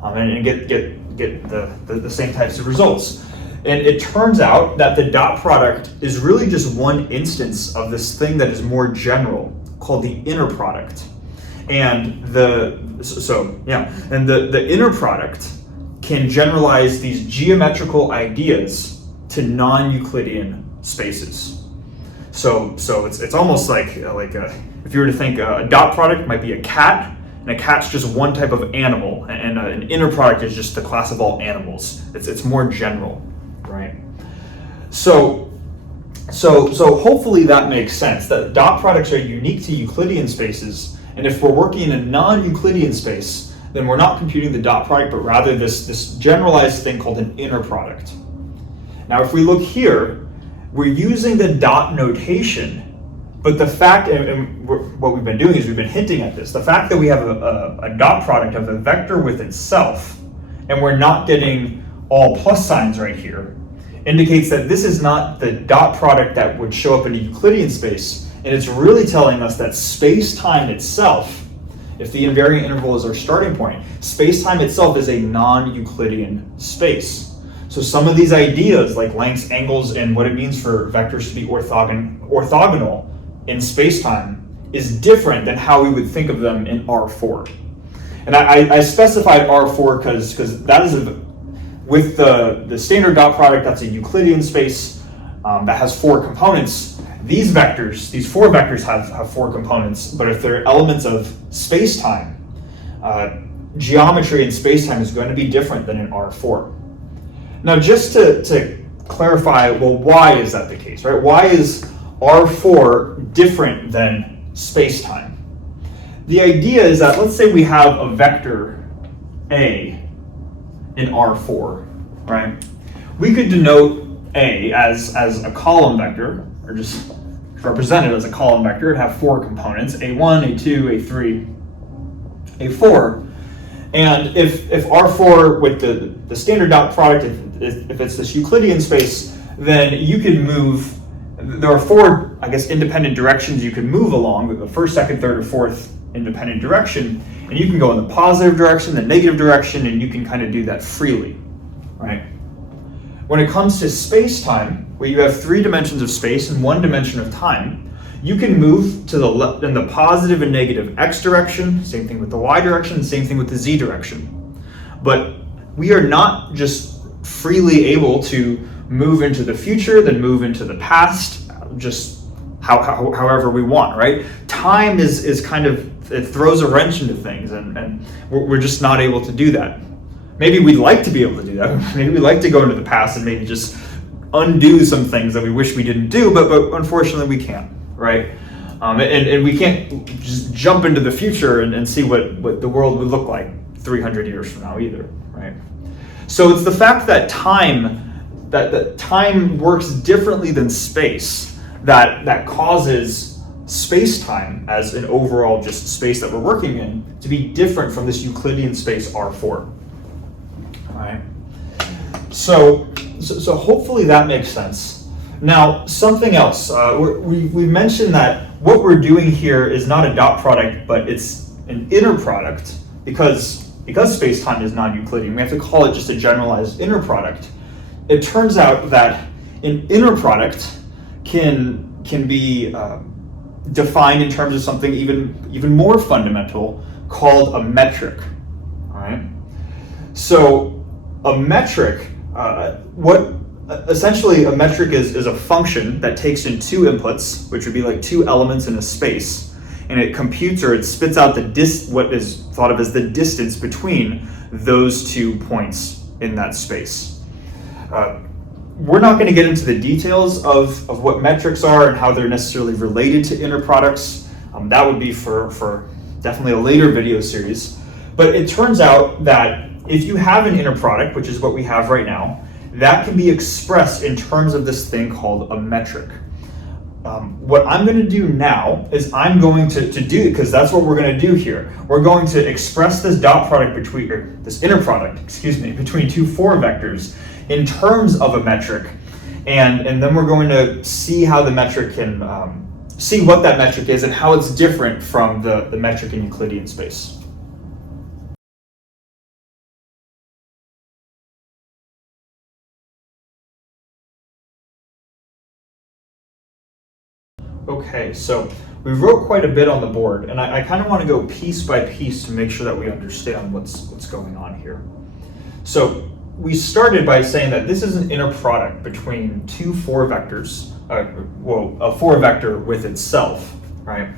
and get the same types of results. And it turns out that the dot product is really just one instance of this thing that is more general, called the inner product. And the inner product can generalize these geometrical ideas to non-Euclidean spaces. So it's almost like if you were to think a dot product might be a cat, and a cat's just one type of animal, and an inner product is just the class of all animals. It's more general, right? So hopefully that makes sense, that dot products are unique to Euclidean spaces, and if we're working in a non-Euclidean space, then we're not computing the dot product, but rather this generalized thing called an inner product. Now, if we look here, we're using the dot notation, but the fact, and what we've been doing is we've been hinting at this, the fact that we have a dot product of a vector with itself, and we're not getting all plus signs right here, indicates that this is not the dot product that would show up in a Euclidean space, and it's really telling us that space-time itself, if the invariant interval is our starting point, space-time itself is a non-Euclidean space. So some of these ideas, like lengths, angles, and what it means for vectors to be orthogonal in space-time, is different than how we would think of them in R4. And I specified R4 because that is with the standard dot product, that's a Euclidean space that has four components. These four vectors have four components, but if they're elements of space-time, geometry in space-time is going to be different than in R4. Now, just to clarify, well, why is that the case, right? Why is R4 different than space-time? The idea is that, let's say we have a vector A in R4, right? We could denote A as a column vector, or just represent it as a column vector. It'd have four components, A1, A2, A3, A4. And if R4 with the standard dot product, if it's this Euclidean space, then you can move, there are four, I guess, independent directions you can move along, with the first, second, third, or fourth independent direction, and you can go in the positive direction, the negative direction, and you can kind of do that freely, right? When it comes to space-time, where you have 3 dimensions of space and 1 dimension of time, You can move to the left in the positive and negative x direction, same thing with the y direction, same thing with the z direction. But we are not just freely able to move into the future, then move into the past, just however we want, right? Time is kind of, it throws a wrench into things, and we're just not able to do that. Maybe we'd like to be able to do that. Maybe we'd like to go into the past and maybe just undo some things that we wish we didn't do, but unfortunately we can't, right? And we can't just jump into the future and see what the world would look like 300 years from now either, right? So it's the fact that that time works differently than space that causes space-time as an overall just space that we're working in to be different from this Euclidean space R4. All right. So hopefully that makes sense. Now, something else. We mentioned that what we're doing here is not a dot product, but it's an inner product because space-time is non-Euclidean. We have to call it just a generalized inner product. It turns out that an inner product can be defined in terms of something even more fundamental called a metric. All right. So a metric, essentially a metric is a function that takes in two inputs, which would be like two elements in a space, and it computes or it spits out what is thought of as the distance between those 2 points in that space. We're not going to get into the details of what metrics are and how they're necessarily related to inner products. That would be for definitely a later video series. But it turns out that if you have an inner product, which is what we have right now, that can be expressed in terms of this thing called a metric. What I'm going to do now is I'm going to do, because that's what we're going to do here. We're going to express this dot product this inner product, between two 4 vectors in terms of a metric, and then we're going to see how the metric can see what that metric is and how it's different from the metric in Euclidean space. Okay, so we wrote quite a bit on the board, and I kind of want to go piece by piece to make sure that we understand what's going on here. So we started by saying that this is an inner product between two 4 vectors, a 4 vector with itself, right?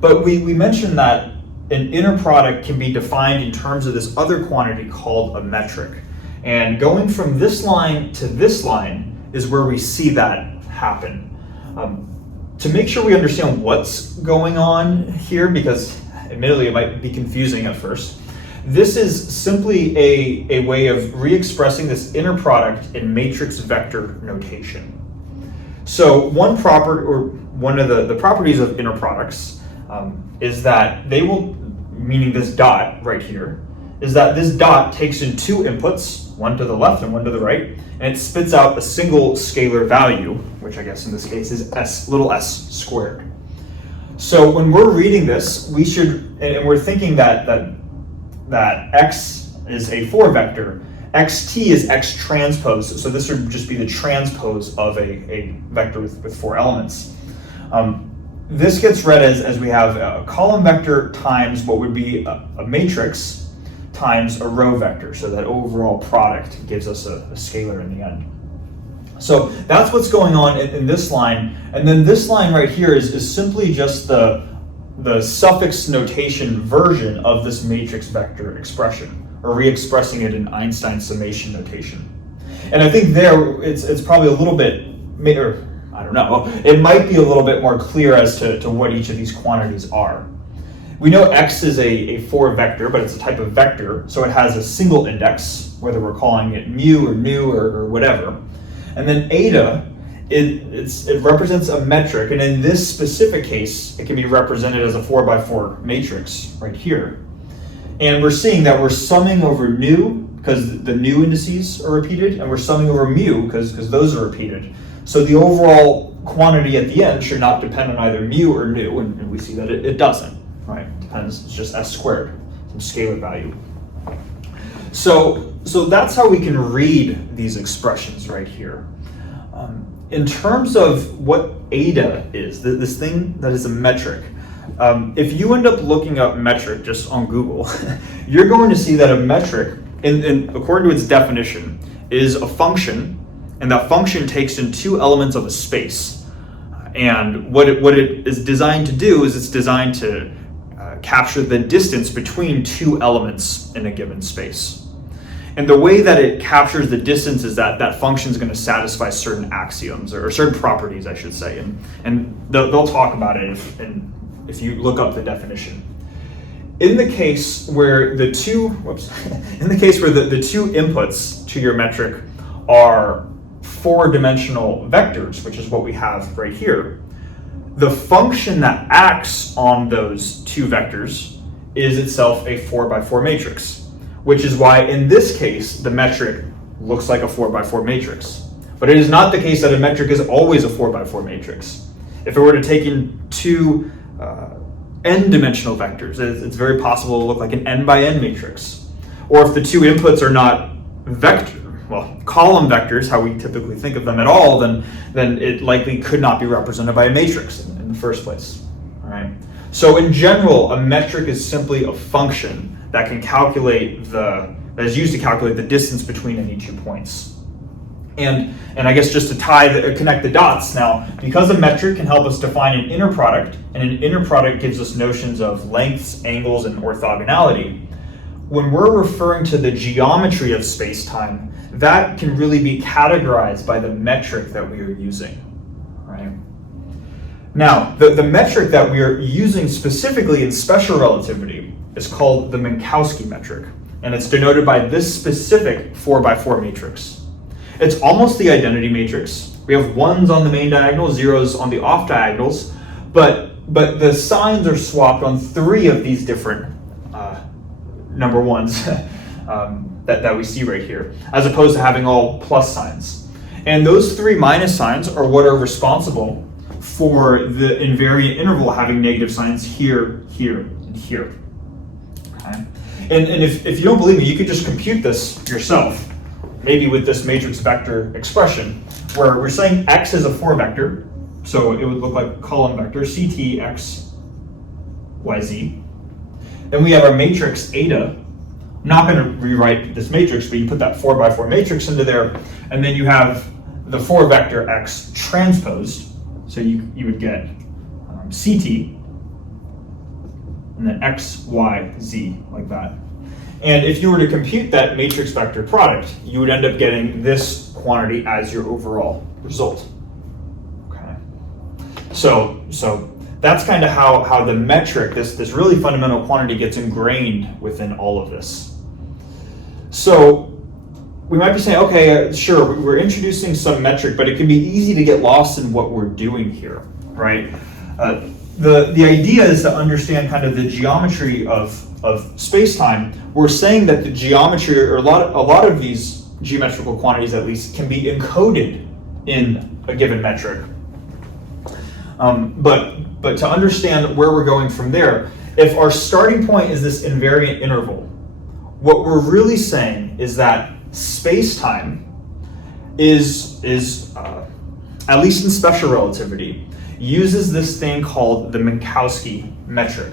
But we mentioned that an inner product can be defined in terms of this other quantity called a metric. And going from this line to this line is where we see that happen. To make sure we understand what's going on here, because admittedly it might be confusing at first, this is simply a way of re-expressing this inner product in matrix vector notation. So one of the properties of inner products is that they will, meaning this dot right here, is that this dot takes in 2 inputs, one to the left and one to the right, and it spits out a single scalar value, which I guess in this case is little s squared. So when we're reading this, we should, and we're thinking that x is a 4 vector, xt is x transpose, so this would just be the transpose of a vector with 4 elements. This gets read as we have a column vector times what would be a matrix times a row vector, so that overall product gives us a scalar in the end. So that's what's going on in this line, and then this line right here is simply just the suffix notation version of this matrix vector expression, or re-expressing it in Einstein summation notation. And I think there it's probably a little bit, or I don't know, it might be a little bit more clear as to what each of these quantities are. We know x is a 4 vector, but it's a type of vector, so it has a single index, whether we're calling it mu or nu or whatever. And then eta, it represents a metric, and in this specific case, it can be represented as a 4x4 matrix right here. And we're seeing that we're summing over nu, because the nu indices are repeated, and we're summing over mu, because those are repeated. So the overall quantity at the end should not depend on either mu or nu, and we see that it doesn't. Right, depends, it's just s squared, some scalar value. So that's how we can read these expressions right here. in terms of what eta is, this thing that is a metric, if you end up looking up metric just on Google, you're going to see that a metric, according to its definition, is a function, and that function takes in two elements of a space. And what it is designed to do is it's designed to capture the distance between two elements in a given space. And the way that it captures the distance is that function is going to satisfy certain axioms or certain properties, I should say. And they'll talk about it if you look up the definition. In the case where the two inputs to your metric are four-dimensional vectors, which is what we have right here, the function that acts on those two vectors is itself a 4x4 matrix, which is why in this case the metric looks like a 4x4 matrix. But it is not the case that a metric is always a 4x4 matrix. If it were to take in two n-dimensional vectors, it's very possible to look like an n-by-n matrix. Or if the two inputs are not column vectors, how we typically think of them at all, then it likely could not be represented by a matrix in the first place. All right. So in general, a metric is simply a function that is used to calculate the distance between any 2 points. And I guess just to connect the dots now, because a metric can help us define an inner product, and an inner product gives us notions of lengths, angles, and orthogonality, when we're referring to the geometry of space-time, that can really be categorized by the metric that we are using, right? Now, the metric that we are using specifically in special relativity is called the Minkowski metric, and it's denoted by this specific 4x4 matrix. It's almost the identity matrix. We have ones on the main diagonal, zeros on the off diagonals, but the signs are swapped on three of these different number ones that we see right here, as opposed to having all plus signs. And those three minus signs are what are responsible for the invariant interval having negative signs here, here, and here. Okay? And if you don't believe me, you could just compute this yourself, maybe with this matrix vector expression, where we're saying x is a 4 vector, so it would look like a column vector, ct x, y, z. Then we have our matrix eta. I'm not going to rewrite this matrix, but you put that 4x4 matrix into there, and then you have the 4 vector x transposed, so you would get ct, and then x, y, z, like that. And if you were to compute that matrix vector product, you would end up getting this quantity as your overall result. Okay. So that's kind of how the metric, this really fundamental quantity, gets ingrained within all of this. So we might be saying, okay, sure, we're introducing some metric, but it can be easy to get lost in what we're doing here, right? The idea is to understand kind of the geometry of space-time. We're saying that the geometry, or a lot of these geometrical quantities at least, can be encoded in a given metric. But to understand where we're going from there, if our starting point is this invariant interval, what we're really saying is that space-time is at least in special relativity, uses this thing called the Minkowski metric.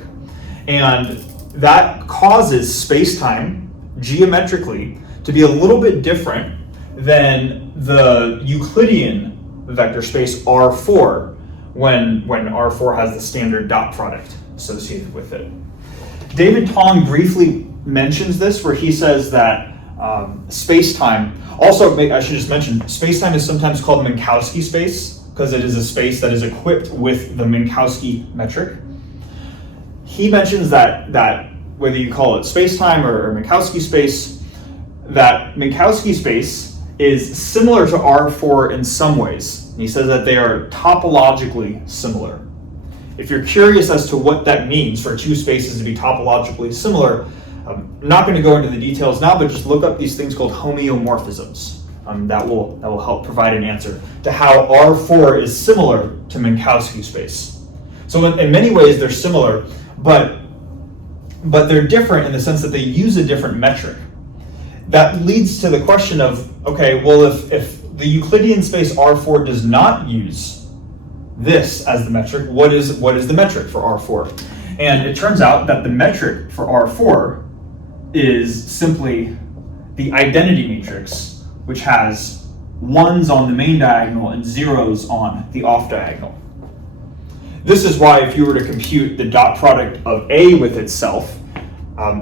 And that causes space-time geometrically to be a little bit different than the Euclidean vector space R4 when R4 has the standard dot product associated with it. David Tong briefly mentions this, where he says that space-time, also I should just mention, space-time is sometimes called Minkowski space because it is a space that is equipped with the Minkowski metric. He mentions that whether you call it space-time or Minkowski space, that Minkowski space is similar to R4 in some ways. And he says that they are topologically similar. If you're curious as to what that means for two spaces to be topologically similar, I'm not going to go into the details now, but just look up these things called homeomorphisms. That will help provide an answer to how R4 is similar to Minkowski space. So in many ways they're similar, but they're different in the sense that they use a different metric. That leads to the question of, okay, well, if the Euclidean space R4 does not use this as the metric. What is the metric for R4? And it turns out that the metric for R4 is simply the identity matrix, which has 1s on the main diagonal and 0s on the off diagonal. This is why if you were to compute the dot product of A with itself,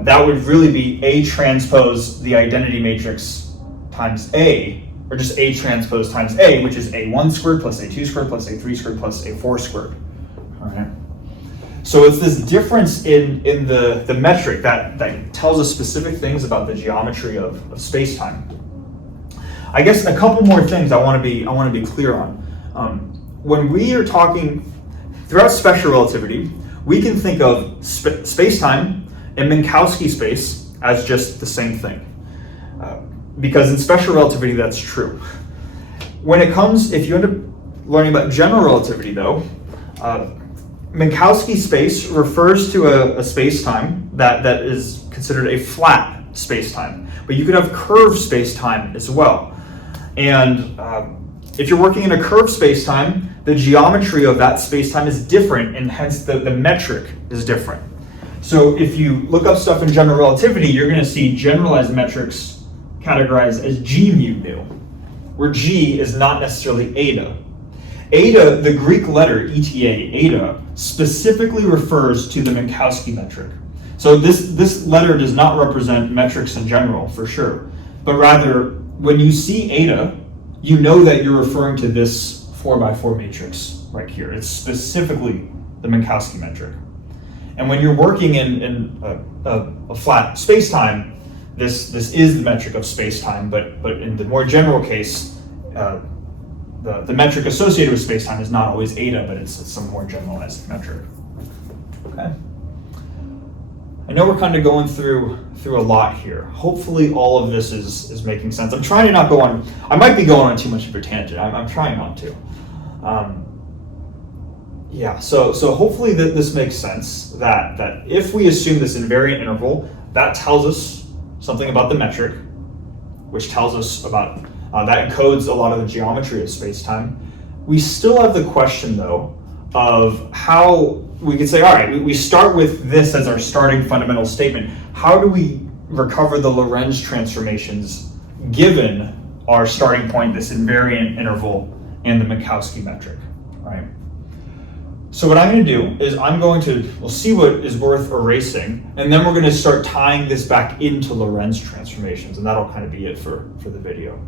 that would really be A transpose the identity matrix times A, or just A transpose times A, which is A1 squared plus A2 squared plus A3 squared plus A4 squared. All right. So it's this difference in the metric that tells us specific things about the geometry of space-time. I guess a couple more things I want to be clear on. When we are talking throughout special relativity, we can think of space-time and Minkowski space as just the same thing. Because in special relativity, that's true. When it comes, if you end up learning about general relativity though, Minkowski space refers to a space-time that is considered a flat space-time, but you could have curved space-time as well. And if you're working in a curved space-time, the geometry of that space-time is different, and hence the metric is different. So if you look up stuff in general relativity, you're going to see generalized metrics categorized as G mu nu, where G is not necessarily eta. Eta, the Greek letter eta, eta, specifically refers to the Minkowski metric. So this letter does not represent metrics in general, for sure, but rather, when you see eta, you know that you're referring to this 4x4 matrix right here. It's specifically the Minkowski metric. And when you're working in a flat space-time, this is the metric of space-time, but in the more general case, the metric associated with space-time is not always eta, but it's some more generalized metric. Okay. I know we're kind of going through a lot here. Hopefully all of this is making sense. I'm trying to not go on, I might be going on too much of a tangent. I'm trying not to. Yeah, so hopefully this makes sense, that if we assume this invariant interval, that tells us something about the metric, which tells us about, that encodes a lot of the geometry of space-time. We still have the question though, of how we could say, all right, we start with this as our starting fundamental statement. How do we recover the Lorentz transformations given our starting point, this invariant interval and the Minkowski metric, right? So what I'm going to do is we'll see what is worth erasing, and then we're going to start tying this back into Lorentz transformations, and that'll kind of be it for the video.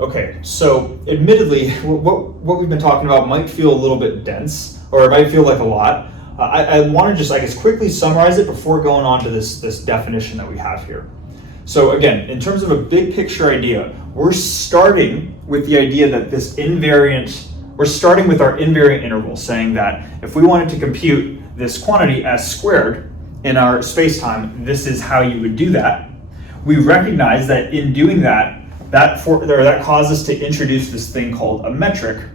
Okay, so admittedly, what we've been talking about might feel a little bit dense, or it might feel like a lot. I want to just, I guess, quickly summarize it before going on to this definition that we have here. So again, in terms of a big picture idea, we're starting with the idea that we're starting with our invariant interval, saying that if we wanted to compute this quantity s squared in our space-time, this is how you would do that. We recognize that in doing that caused us to introduce this thing called a metric,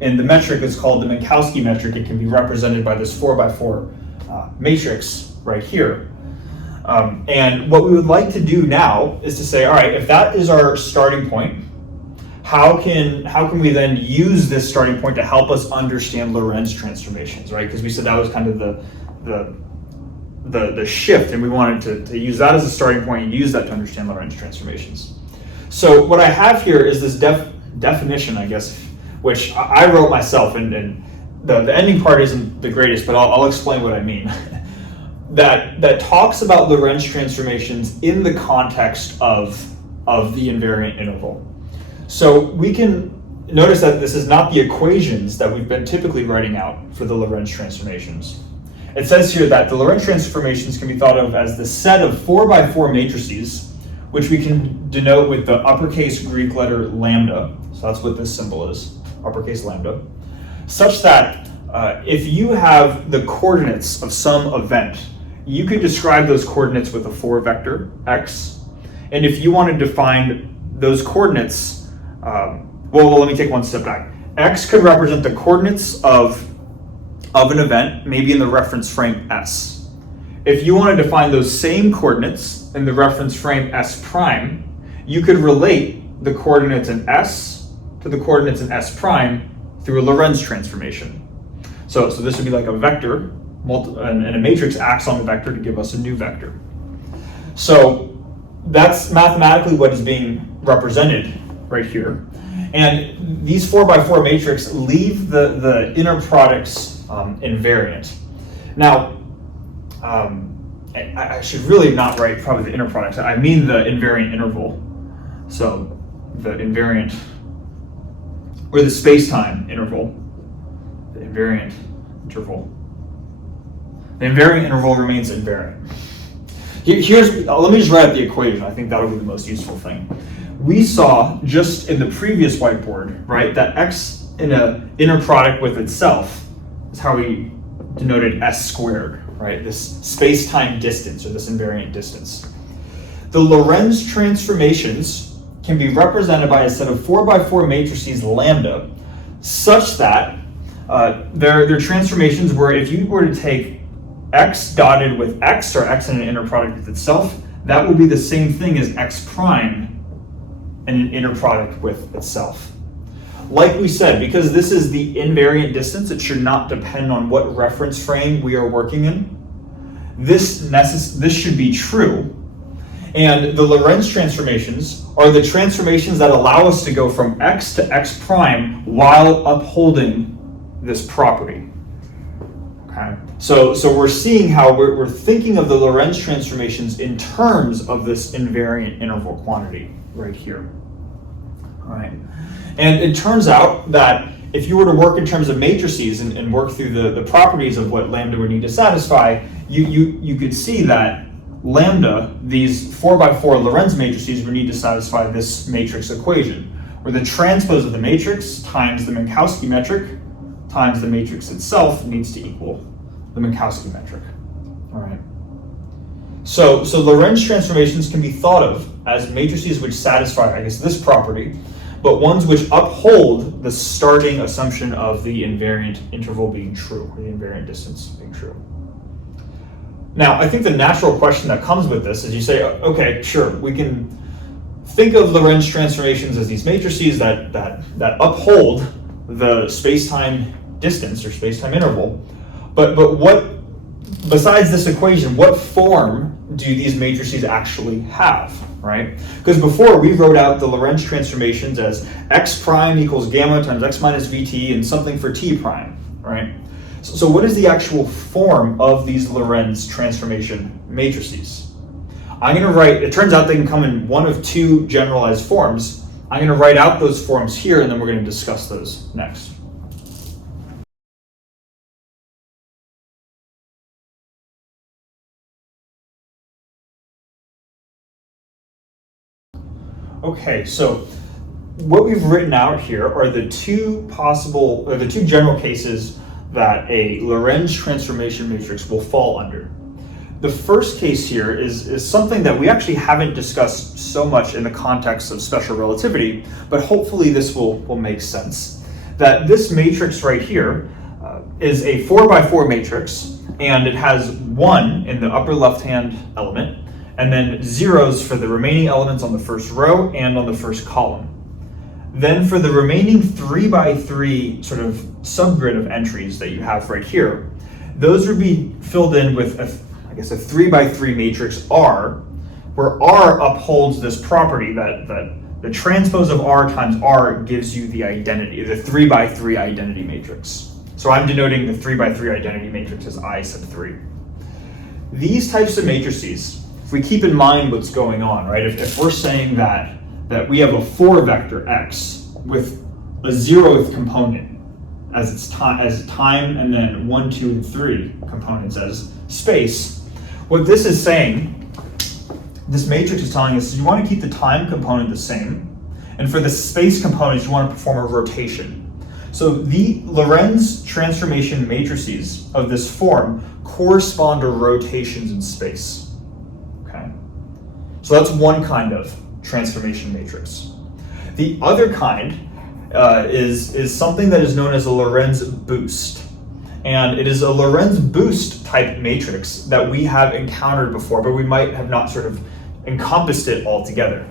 and the metric is called the Minkowski metric. It can be represented by this 4x4 matrix right here. And what we would like to do now is to say, all right, if that is our starting point, how can we then use this starting point to help us understand Lorentz transformations, right? Because we said that was kind of the shift, and we wanted to use that as a starting point and use that to understand Lorentz transformations. So what I have here is this definition, I guess, which I wrote myself, and the ending part isn't the greatest, but I'll explain what I mean. that talks about Lorentz transformations in the context of the invariant interval. So we can notice that this is not the equations that we've been typically writing out for the Lorentz transformations. It says here that the Lorentz transformations can be thought of as the set of 4x4 matrices, which we can denote with the uppercase Greek letter lambda. So that's what this symbol is, uppercase lambda, such that if you have the coordinates of some event, you could describe those coordinates with a 4-vector x. And if you wanted to find those coordinates, well, let me take one step back. X could represent the coordinates of an event, maybe in the reference frame S. If you wanted to find those same coordinates in the reference frame S prime, you could relate the coordinates in S to the coordinates in S prime through a Lorentz transformation. So this would be like a vector, and a matrix acts on the vector to give us a new vector. So that's mathematically what is being represented right here. And these 4x4 matrix leave the inner products invariant. Now, I should really not write probably the inner products. I mean the invariant interval. So the invariant, or the spacetime interval, the invariant interval. The invariant interval remains invariant. Let me just write out the equation. I think that'll be the most useful thing. We saw just in the previous whiteboard, right, that x in an inner product with itself is how we denoted s squared, right? This space-time distance, or this invariant distance. The Lorentz transformations can be represented by a set of 4x4 matrices lambda, such that they're transformations where if you were to take x dotted with x, or x in an inner product with itself, that will be the same thing as x prime in an inner product with itself. Like we said, because this is the invariant distance, it should not depend on what reference frame we are working in. This should be true. And the Lorentz transformations are the transformations that allow us to go from x to x prime while upholding this property. Okay. So we're seeing how we're thinking of the Lorentz transformations in terms of this invariant interval quantity right here. All right. And it turns out that if you were to work in terms of matrices and work through the properties of what lambda would need to satisfy, you could see that lambda, these 4x4 Lorentz matrices, would need to satisfy this matrix equation, where the transpose of the matrix times the Minkowski metric times the matrix itself needs to equal the Minkowski metric. All right. So Lorentz transformations can be thought of as matrices which satisfy, I guess, this property, but ones which uphold the starting assumption of the invariant interval being true, or the invariant distance being true. Now, I think the natural question that comes with this is you say, okay, sure, we can think of Lorentz transformations as these matrices that uphold the space-time distance or space-time interval, but what, besides this equation, what form do these matrices actually have, right? Because before we wrote out the Lorentz transformations as x prime equals gamma times x minus vt and something for t prime, right? So what is the actual form of these Lorentz transformation matrices? I'm going to write, it turns out they can come in one of two generalized forms. I'm going to write out those forms here, and then we're going to discuss those next. Okay, so what we've written out here are the two general cases that a Lorentz transformation matrix will fall under. The first case here is something that we actually haven't discussed so much in the context of special relativity, but hopefully this will make sense. That this matrix right here is a 4x4 matrix, and it has 1 in the upper left-hand element, and then zeros for the remaining elements on the first row and on the first column. Then for the remaining 3x3 sort of subgrid of entries that you have right here, those would be filled in with a 3x3 matrix R, where R upholds this property that the transpose of R times R gives you the identity, the 3x3 identity matrix. So I'm denoting the 3x3 identity matrix as I sub 3. These types of matrices, if we keep in mind what's going on, right? If we're saying that we have a 4-vector x with a 0th component as time, and then 1, 2, and 3 components as space, what this is saying, this matrix is telling us, you want to keep the time component the same, and for the space components, you want to perform a rotation. So the Lorentz transformation matrices of this form correspond to rotations in space. Okay? So that's one kind of transformation matrix. The other kind is something that is known as a Lorentz boost. And it is a Lorentz boost type matrix that we have encountered before, but we might have not sort of encompassed it altogether.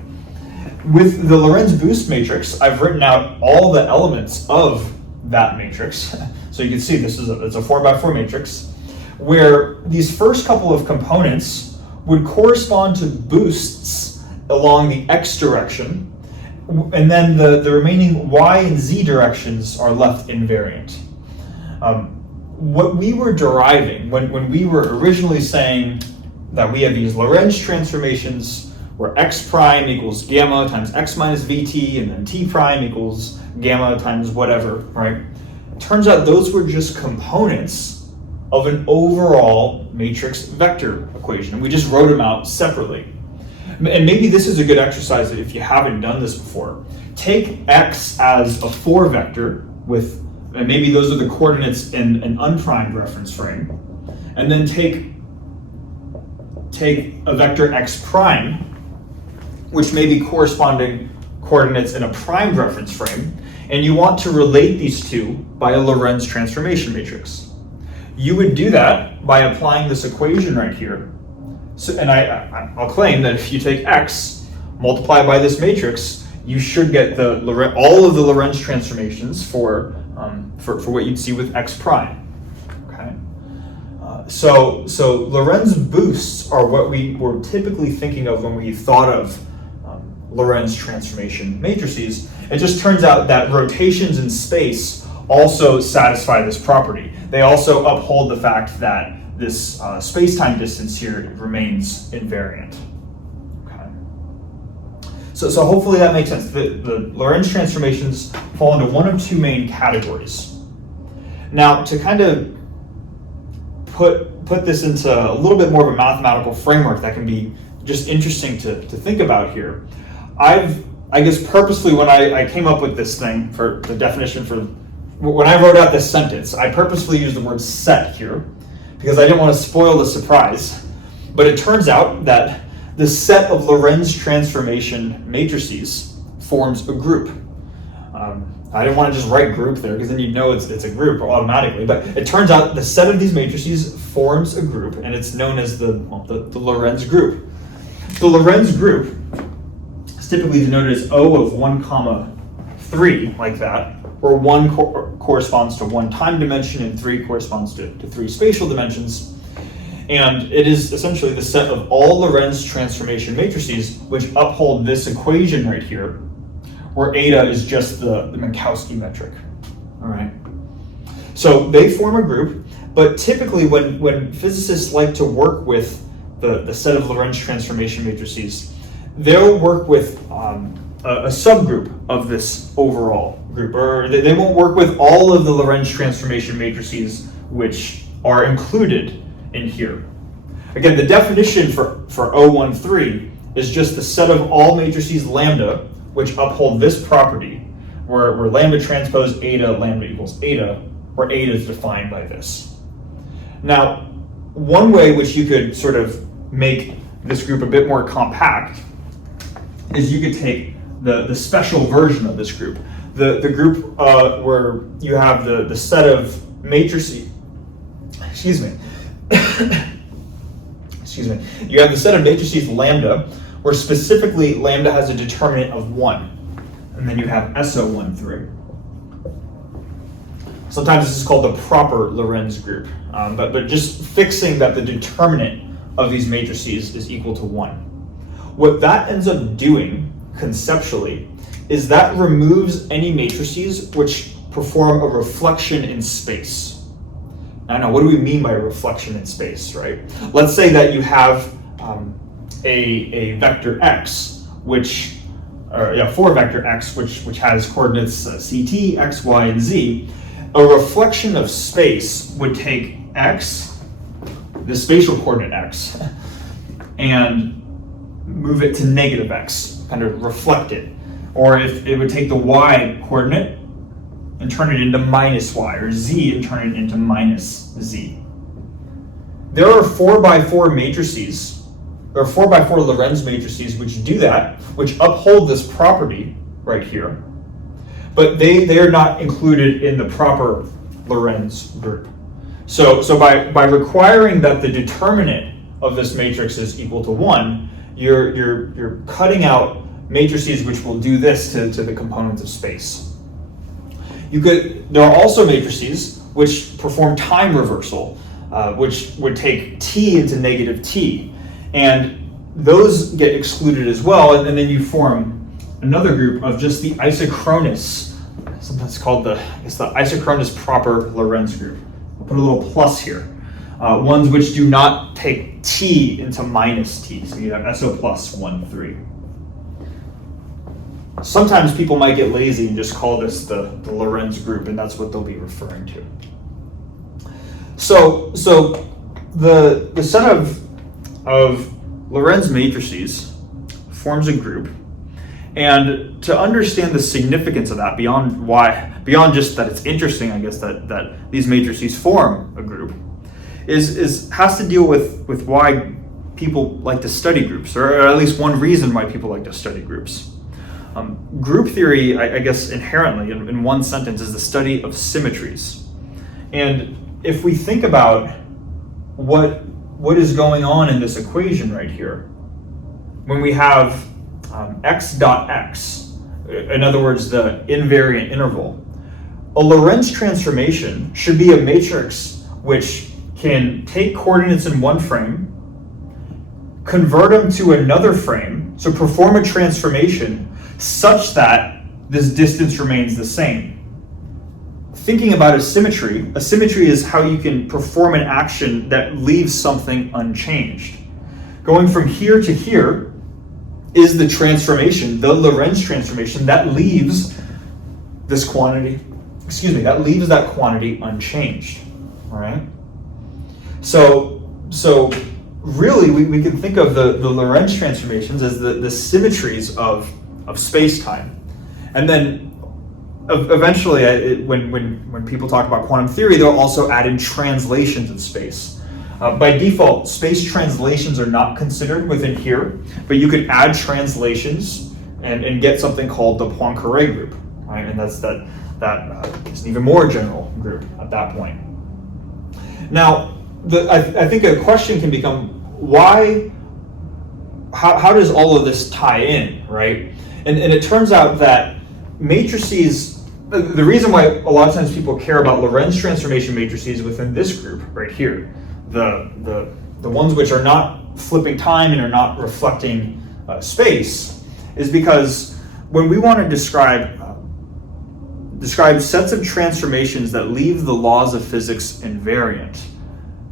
With the Lorentz boost matrix, I've written out all the elements of that matrix. So you can see it's a 4x4 matrix, where these first couple of components would correspond to boosts along the x direction, and then the remaining y and z directions are left invariant. What we were deriving when we were originally saying that we have these Lorentz transformations where x prime equals gamma times x minus vt, and then t prime equals gamma times whatever, right? It turns out those were just components of an overall matrix vector equation, and we just wrote them out separately. And maybe this is a good exercise if you haven't done this before. Take x as a 4 vector with, and maybe those are the coordinates in an unprimed reference frame, and then take a vector x prime, which may be corresponding coordinates in a primed reference frame, and you want to relate these two by a Lorentz transformation matrix. You would do that by applying this equation right here. So, and I'll claim that if you take x, multiply by this matrix, you should get all of the Lorentz transformations for what you'd see with x prime. Okay. So Lorentz boosts are what we were typically thinking of when we thought of Lorentz transformation matrices. It just turns out that rotations in space also satisfy this property. They also uphold the fact that this space-time distance here remains invariant. Okay. So hopefully that makes sense. The Lorentz transformations fall into one of two main categories. Now, to kind of put this into a little bit more of a mathematical framework that can be just interesting to think about here, I guess purposely when I came up with this thing for the definition for, when I wrote out this sentence, I purposefully used the word set here because I didn't want to spoil the surprise. But it turns out that the set of Lorentz transformation matrices forms a group. I didn't want to just write group there because then you'd know it's a group automatically. But it turns out the set of these matrices forms a group, and it's known as the Lorentz group. The Lorentz group is typically denoted as O of 1, 3, like that, where 1 corresponds to 1 time dimension and 3 corresponds to 3 spatial dimensions. And it is essentially the set of all Lorentz transformation matrices which uphold this equation right here, where eta is just the Minkowski metric. All right. So they form a group, but typically when physicists like to work with the set of Lorentz transformation matrices, they'll work with a subgroup of this overall group, or they won't work with all of the Lorentz transformation matrices which are included in here. Again, the definition for O13 is just the set of all matrices lambda which uphold this property, where lambda transpose eta, lambda equals eta, where eta is defined by this. Now, one way which you could sort of make this group a bit more compact is you could take the special version of this group. The group where you have the set of matrices, excuse me, you have the set of matrices lambda, where specifically lambda has a determinant of 1, and then you have SO13. Sometimes this is called the proper Lorentz group, but just fixing that the determinant of these matrices is equal to 1. What that ends up doing conceptually is that removes any matrices which perform a reflection in space. I know, what do we mean by a reflection in space, right? Let's say that you have a vector x, for vector x, which has coordinates ct, x, y, and z. A reflection of space would take x, the spatial coordinate x, and move it to negative x, kind of reflect it. Or if it would take the y coordinate and turn it into minus y, or z and turn it into minus z. there are 4x4 matrices. There are 4x4 Lorentz matrices which do that, which uphold this property right here, but they are not included in the proper Lorentz group. So by requiring that the determinant of this matrix is equal to 1, you're cutting out matrices which will do this to the components of space. There are also matrices which perform time reversal, which would take t into negative t, and those get excluded as well, and then you form another group of just the isochronous, sometimes called the isochronous proper Lorentz group. I'll put a little plus here. Ones which do not take t into minus t, so you have SO plus 1, 3. Sometimes people might get lazy and just call this the Lorentz group, and that's what they'll be referring to. So the set of Lorentz matrices forms a group, and to understand the significance of that, beyond just that it's interesting, I guess, that these matrices form a group, has to deal with why people like to study groups, or at least one reason why people like to study groups. Group theory, I guess, inherently, in one sentence, is the study of symmetries. And if we think about what is going on in this equation right here, when we have x dot x, in other words, the invariant interval, a Lorentz transformation should be a matrix which can take coordinates in one frame, convert them to another frame, so perform a transformation such that this distance remains the same. Thinking about a symmetry is how you can perform an action that leaves something unchanged. Going from here to here is the transformation, the Lorentz transformation, that leaves this quantity, that leaves that quantity unchanged, all right? So really we can think of the Lorentz transformations as the symmetries of space-time. And then eventually, when people talk about quantum theory, they'll also add in translations of space. By default, space translations are not considered within here, but you could add translations and get something called the Poincare group, right? And that's that is an even more general group at that point. Now, I think a question can become, how does all of this tie in, right? And it turns out that matrices, the reason why a lot of times people care about Lorentz transformation matrices within this group right here, the ones which are not flipping time and are not reflecting space, is because when we want to describe sets of transformations that leave the laws of physics invariant,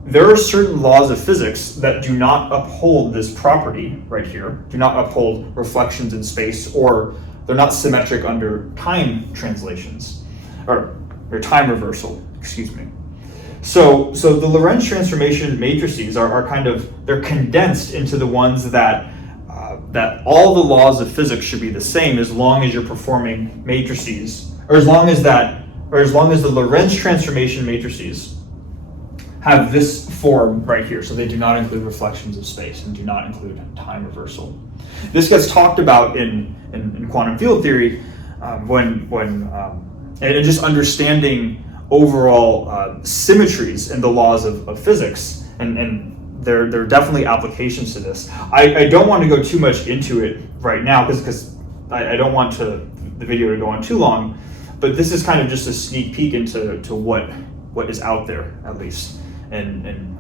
there are certain laws of physics that do not uphold this property right here, do not uphold reflections in space, or they're not symmetric under time translations, or time reversal, excuse me. So the Lorentz transformation matrices are they're condensed into the ones that all the laws of physics should be the same as long as you're performing matrices, or as long as the Lorentz transformation matrices have this form right here, so they do not include reflections of space and do not include time reversal. This gets talked about in quantum field theory and just understanding overall symmetries in the laws of physics, and there are definitely applications to this. I don't want to go too much into it right now because I don't want the video to go on too long, but this is kind of just a sneak peek into what is out there, at least. And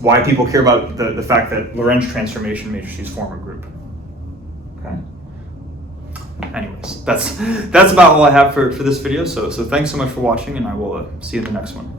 why people care about the fact that Lorentz transformation matrices form a group. Okay. Anyways, that's about all I have for this video. So thanks so much for watching, and I will see you in the next one.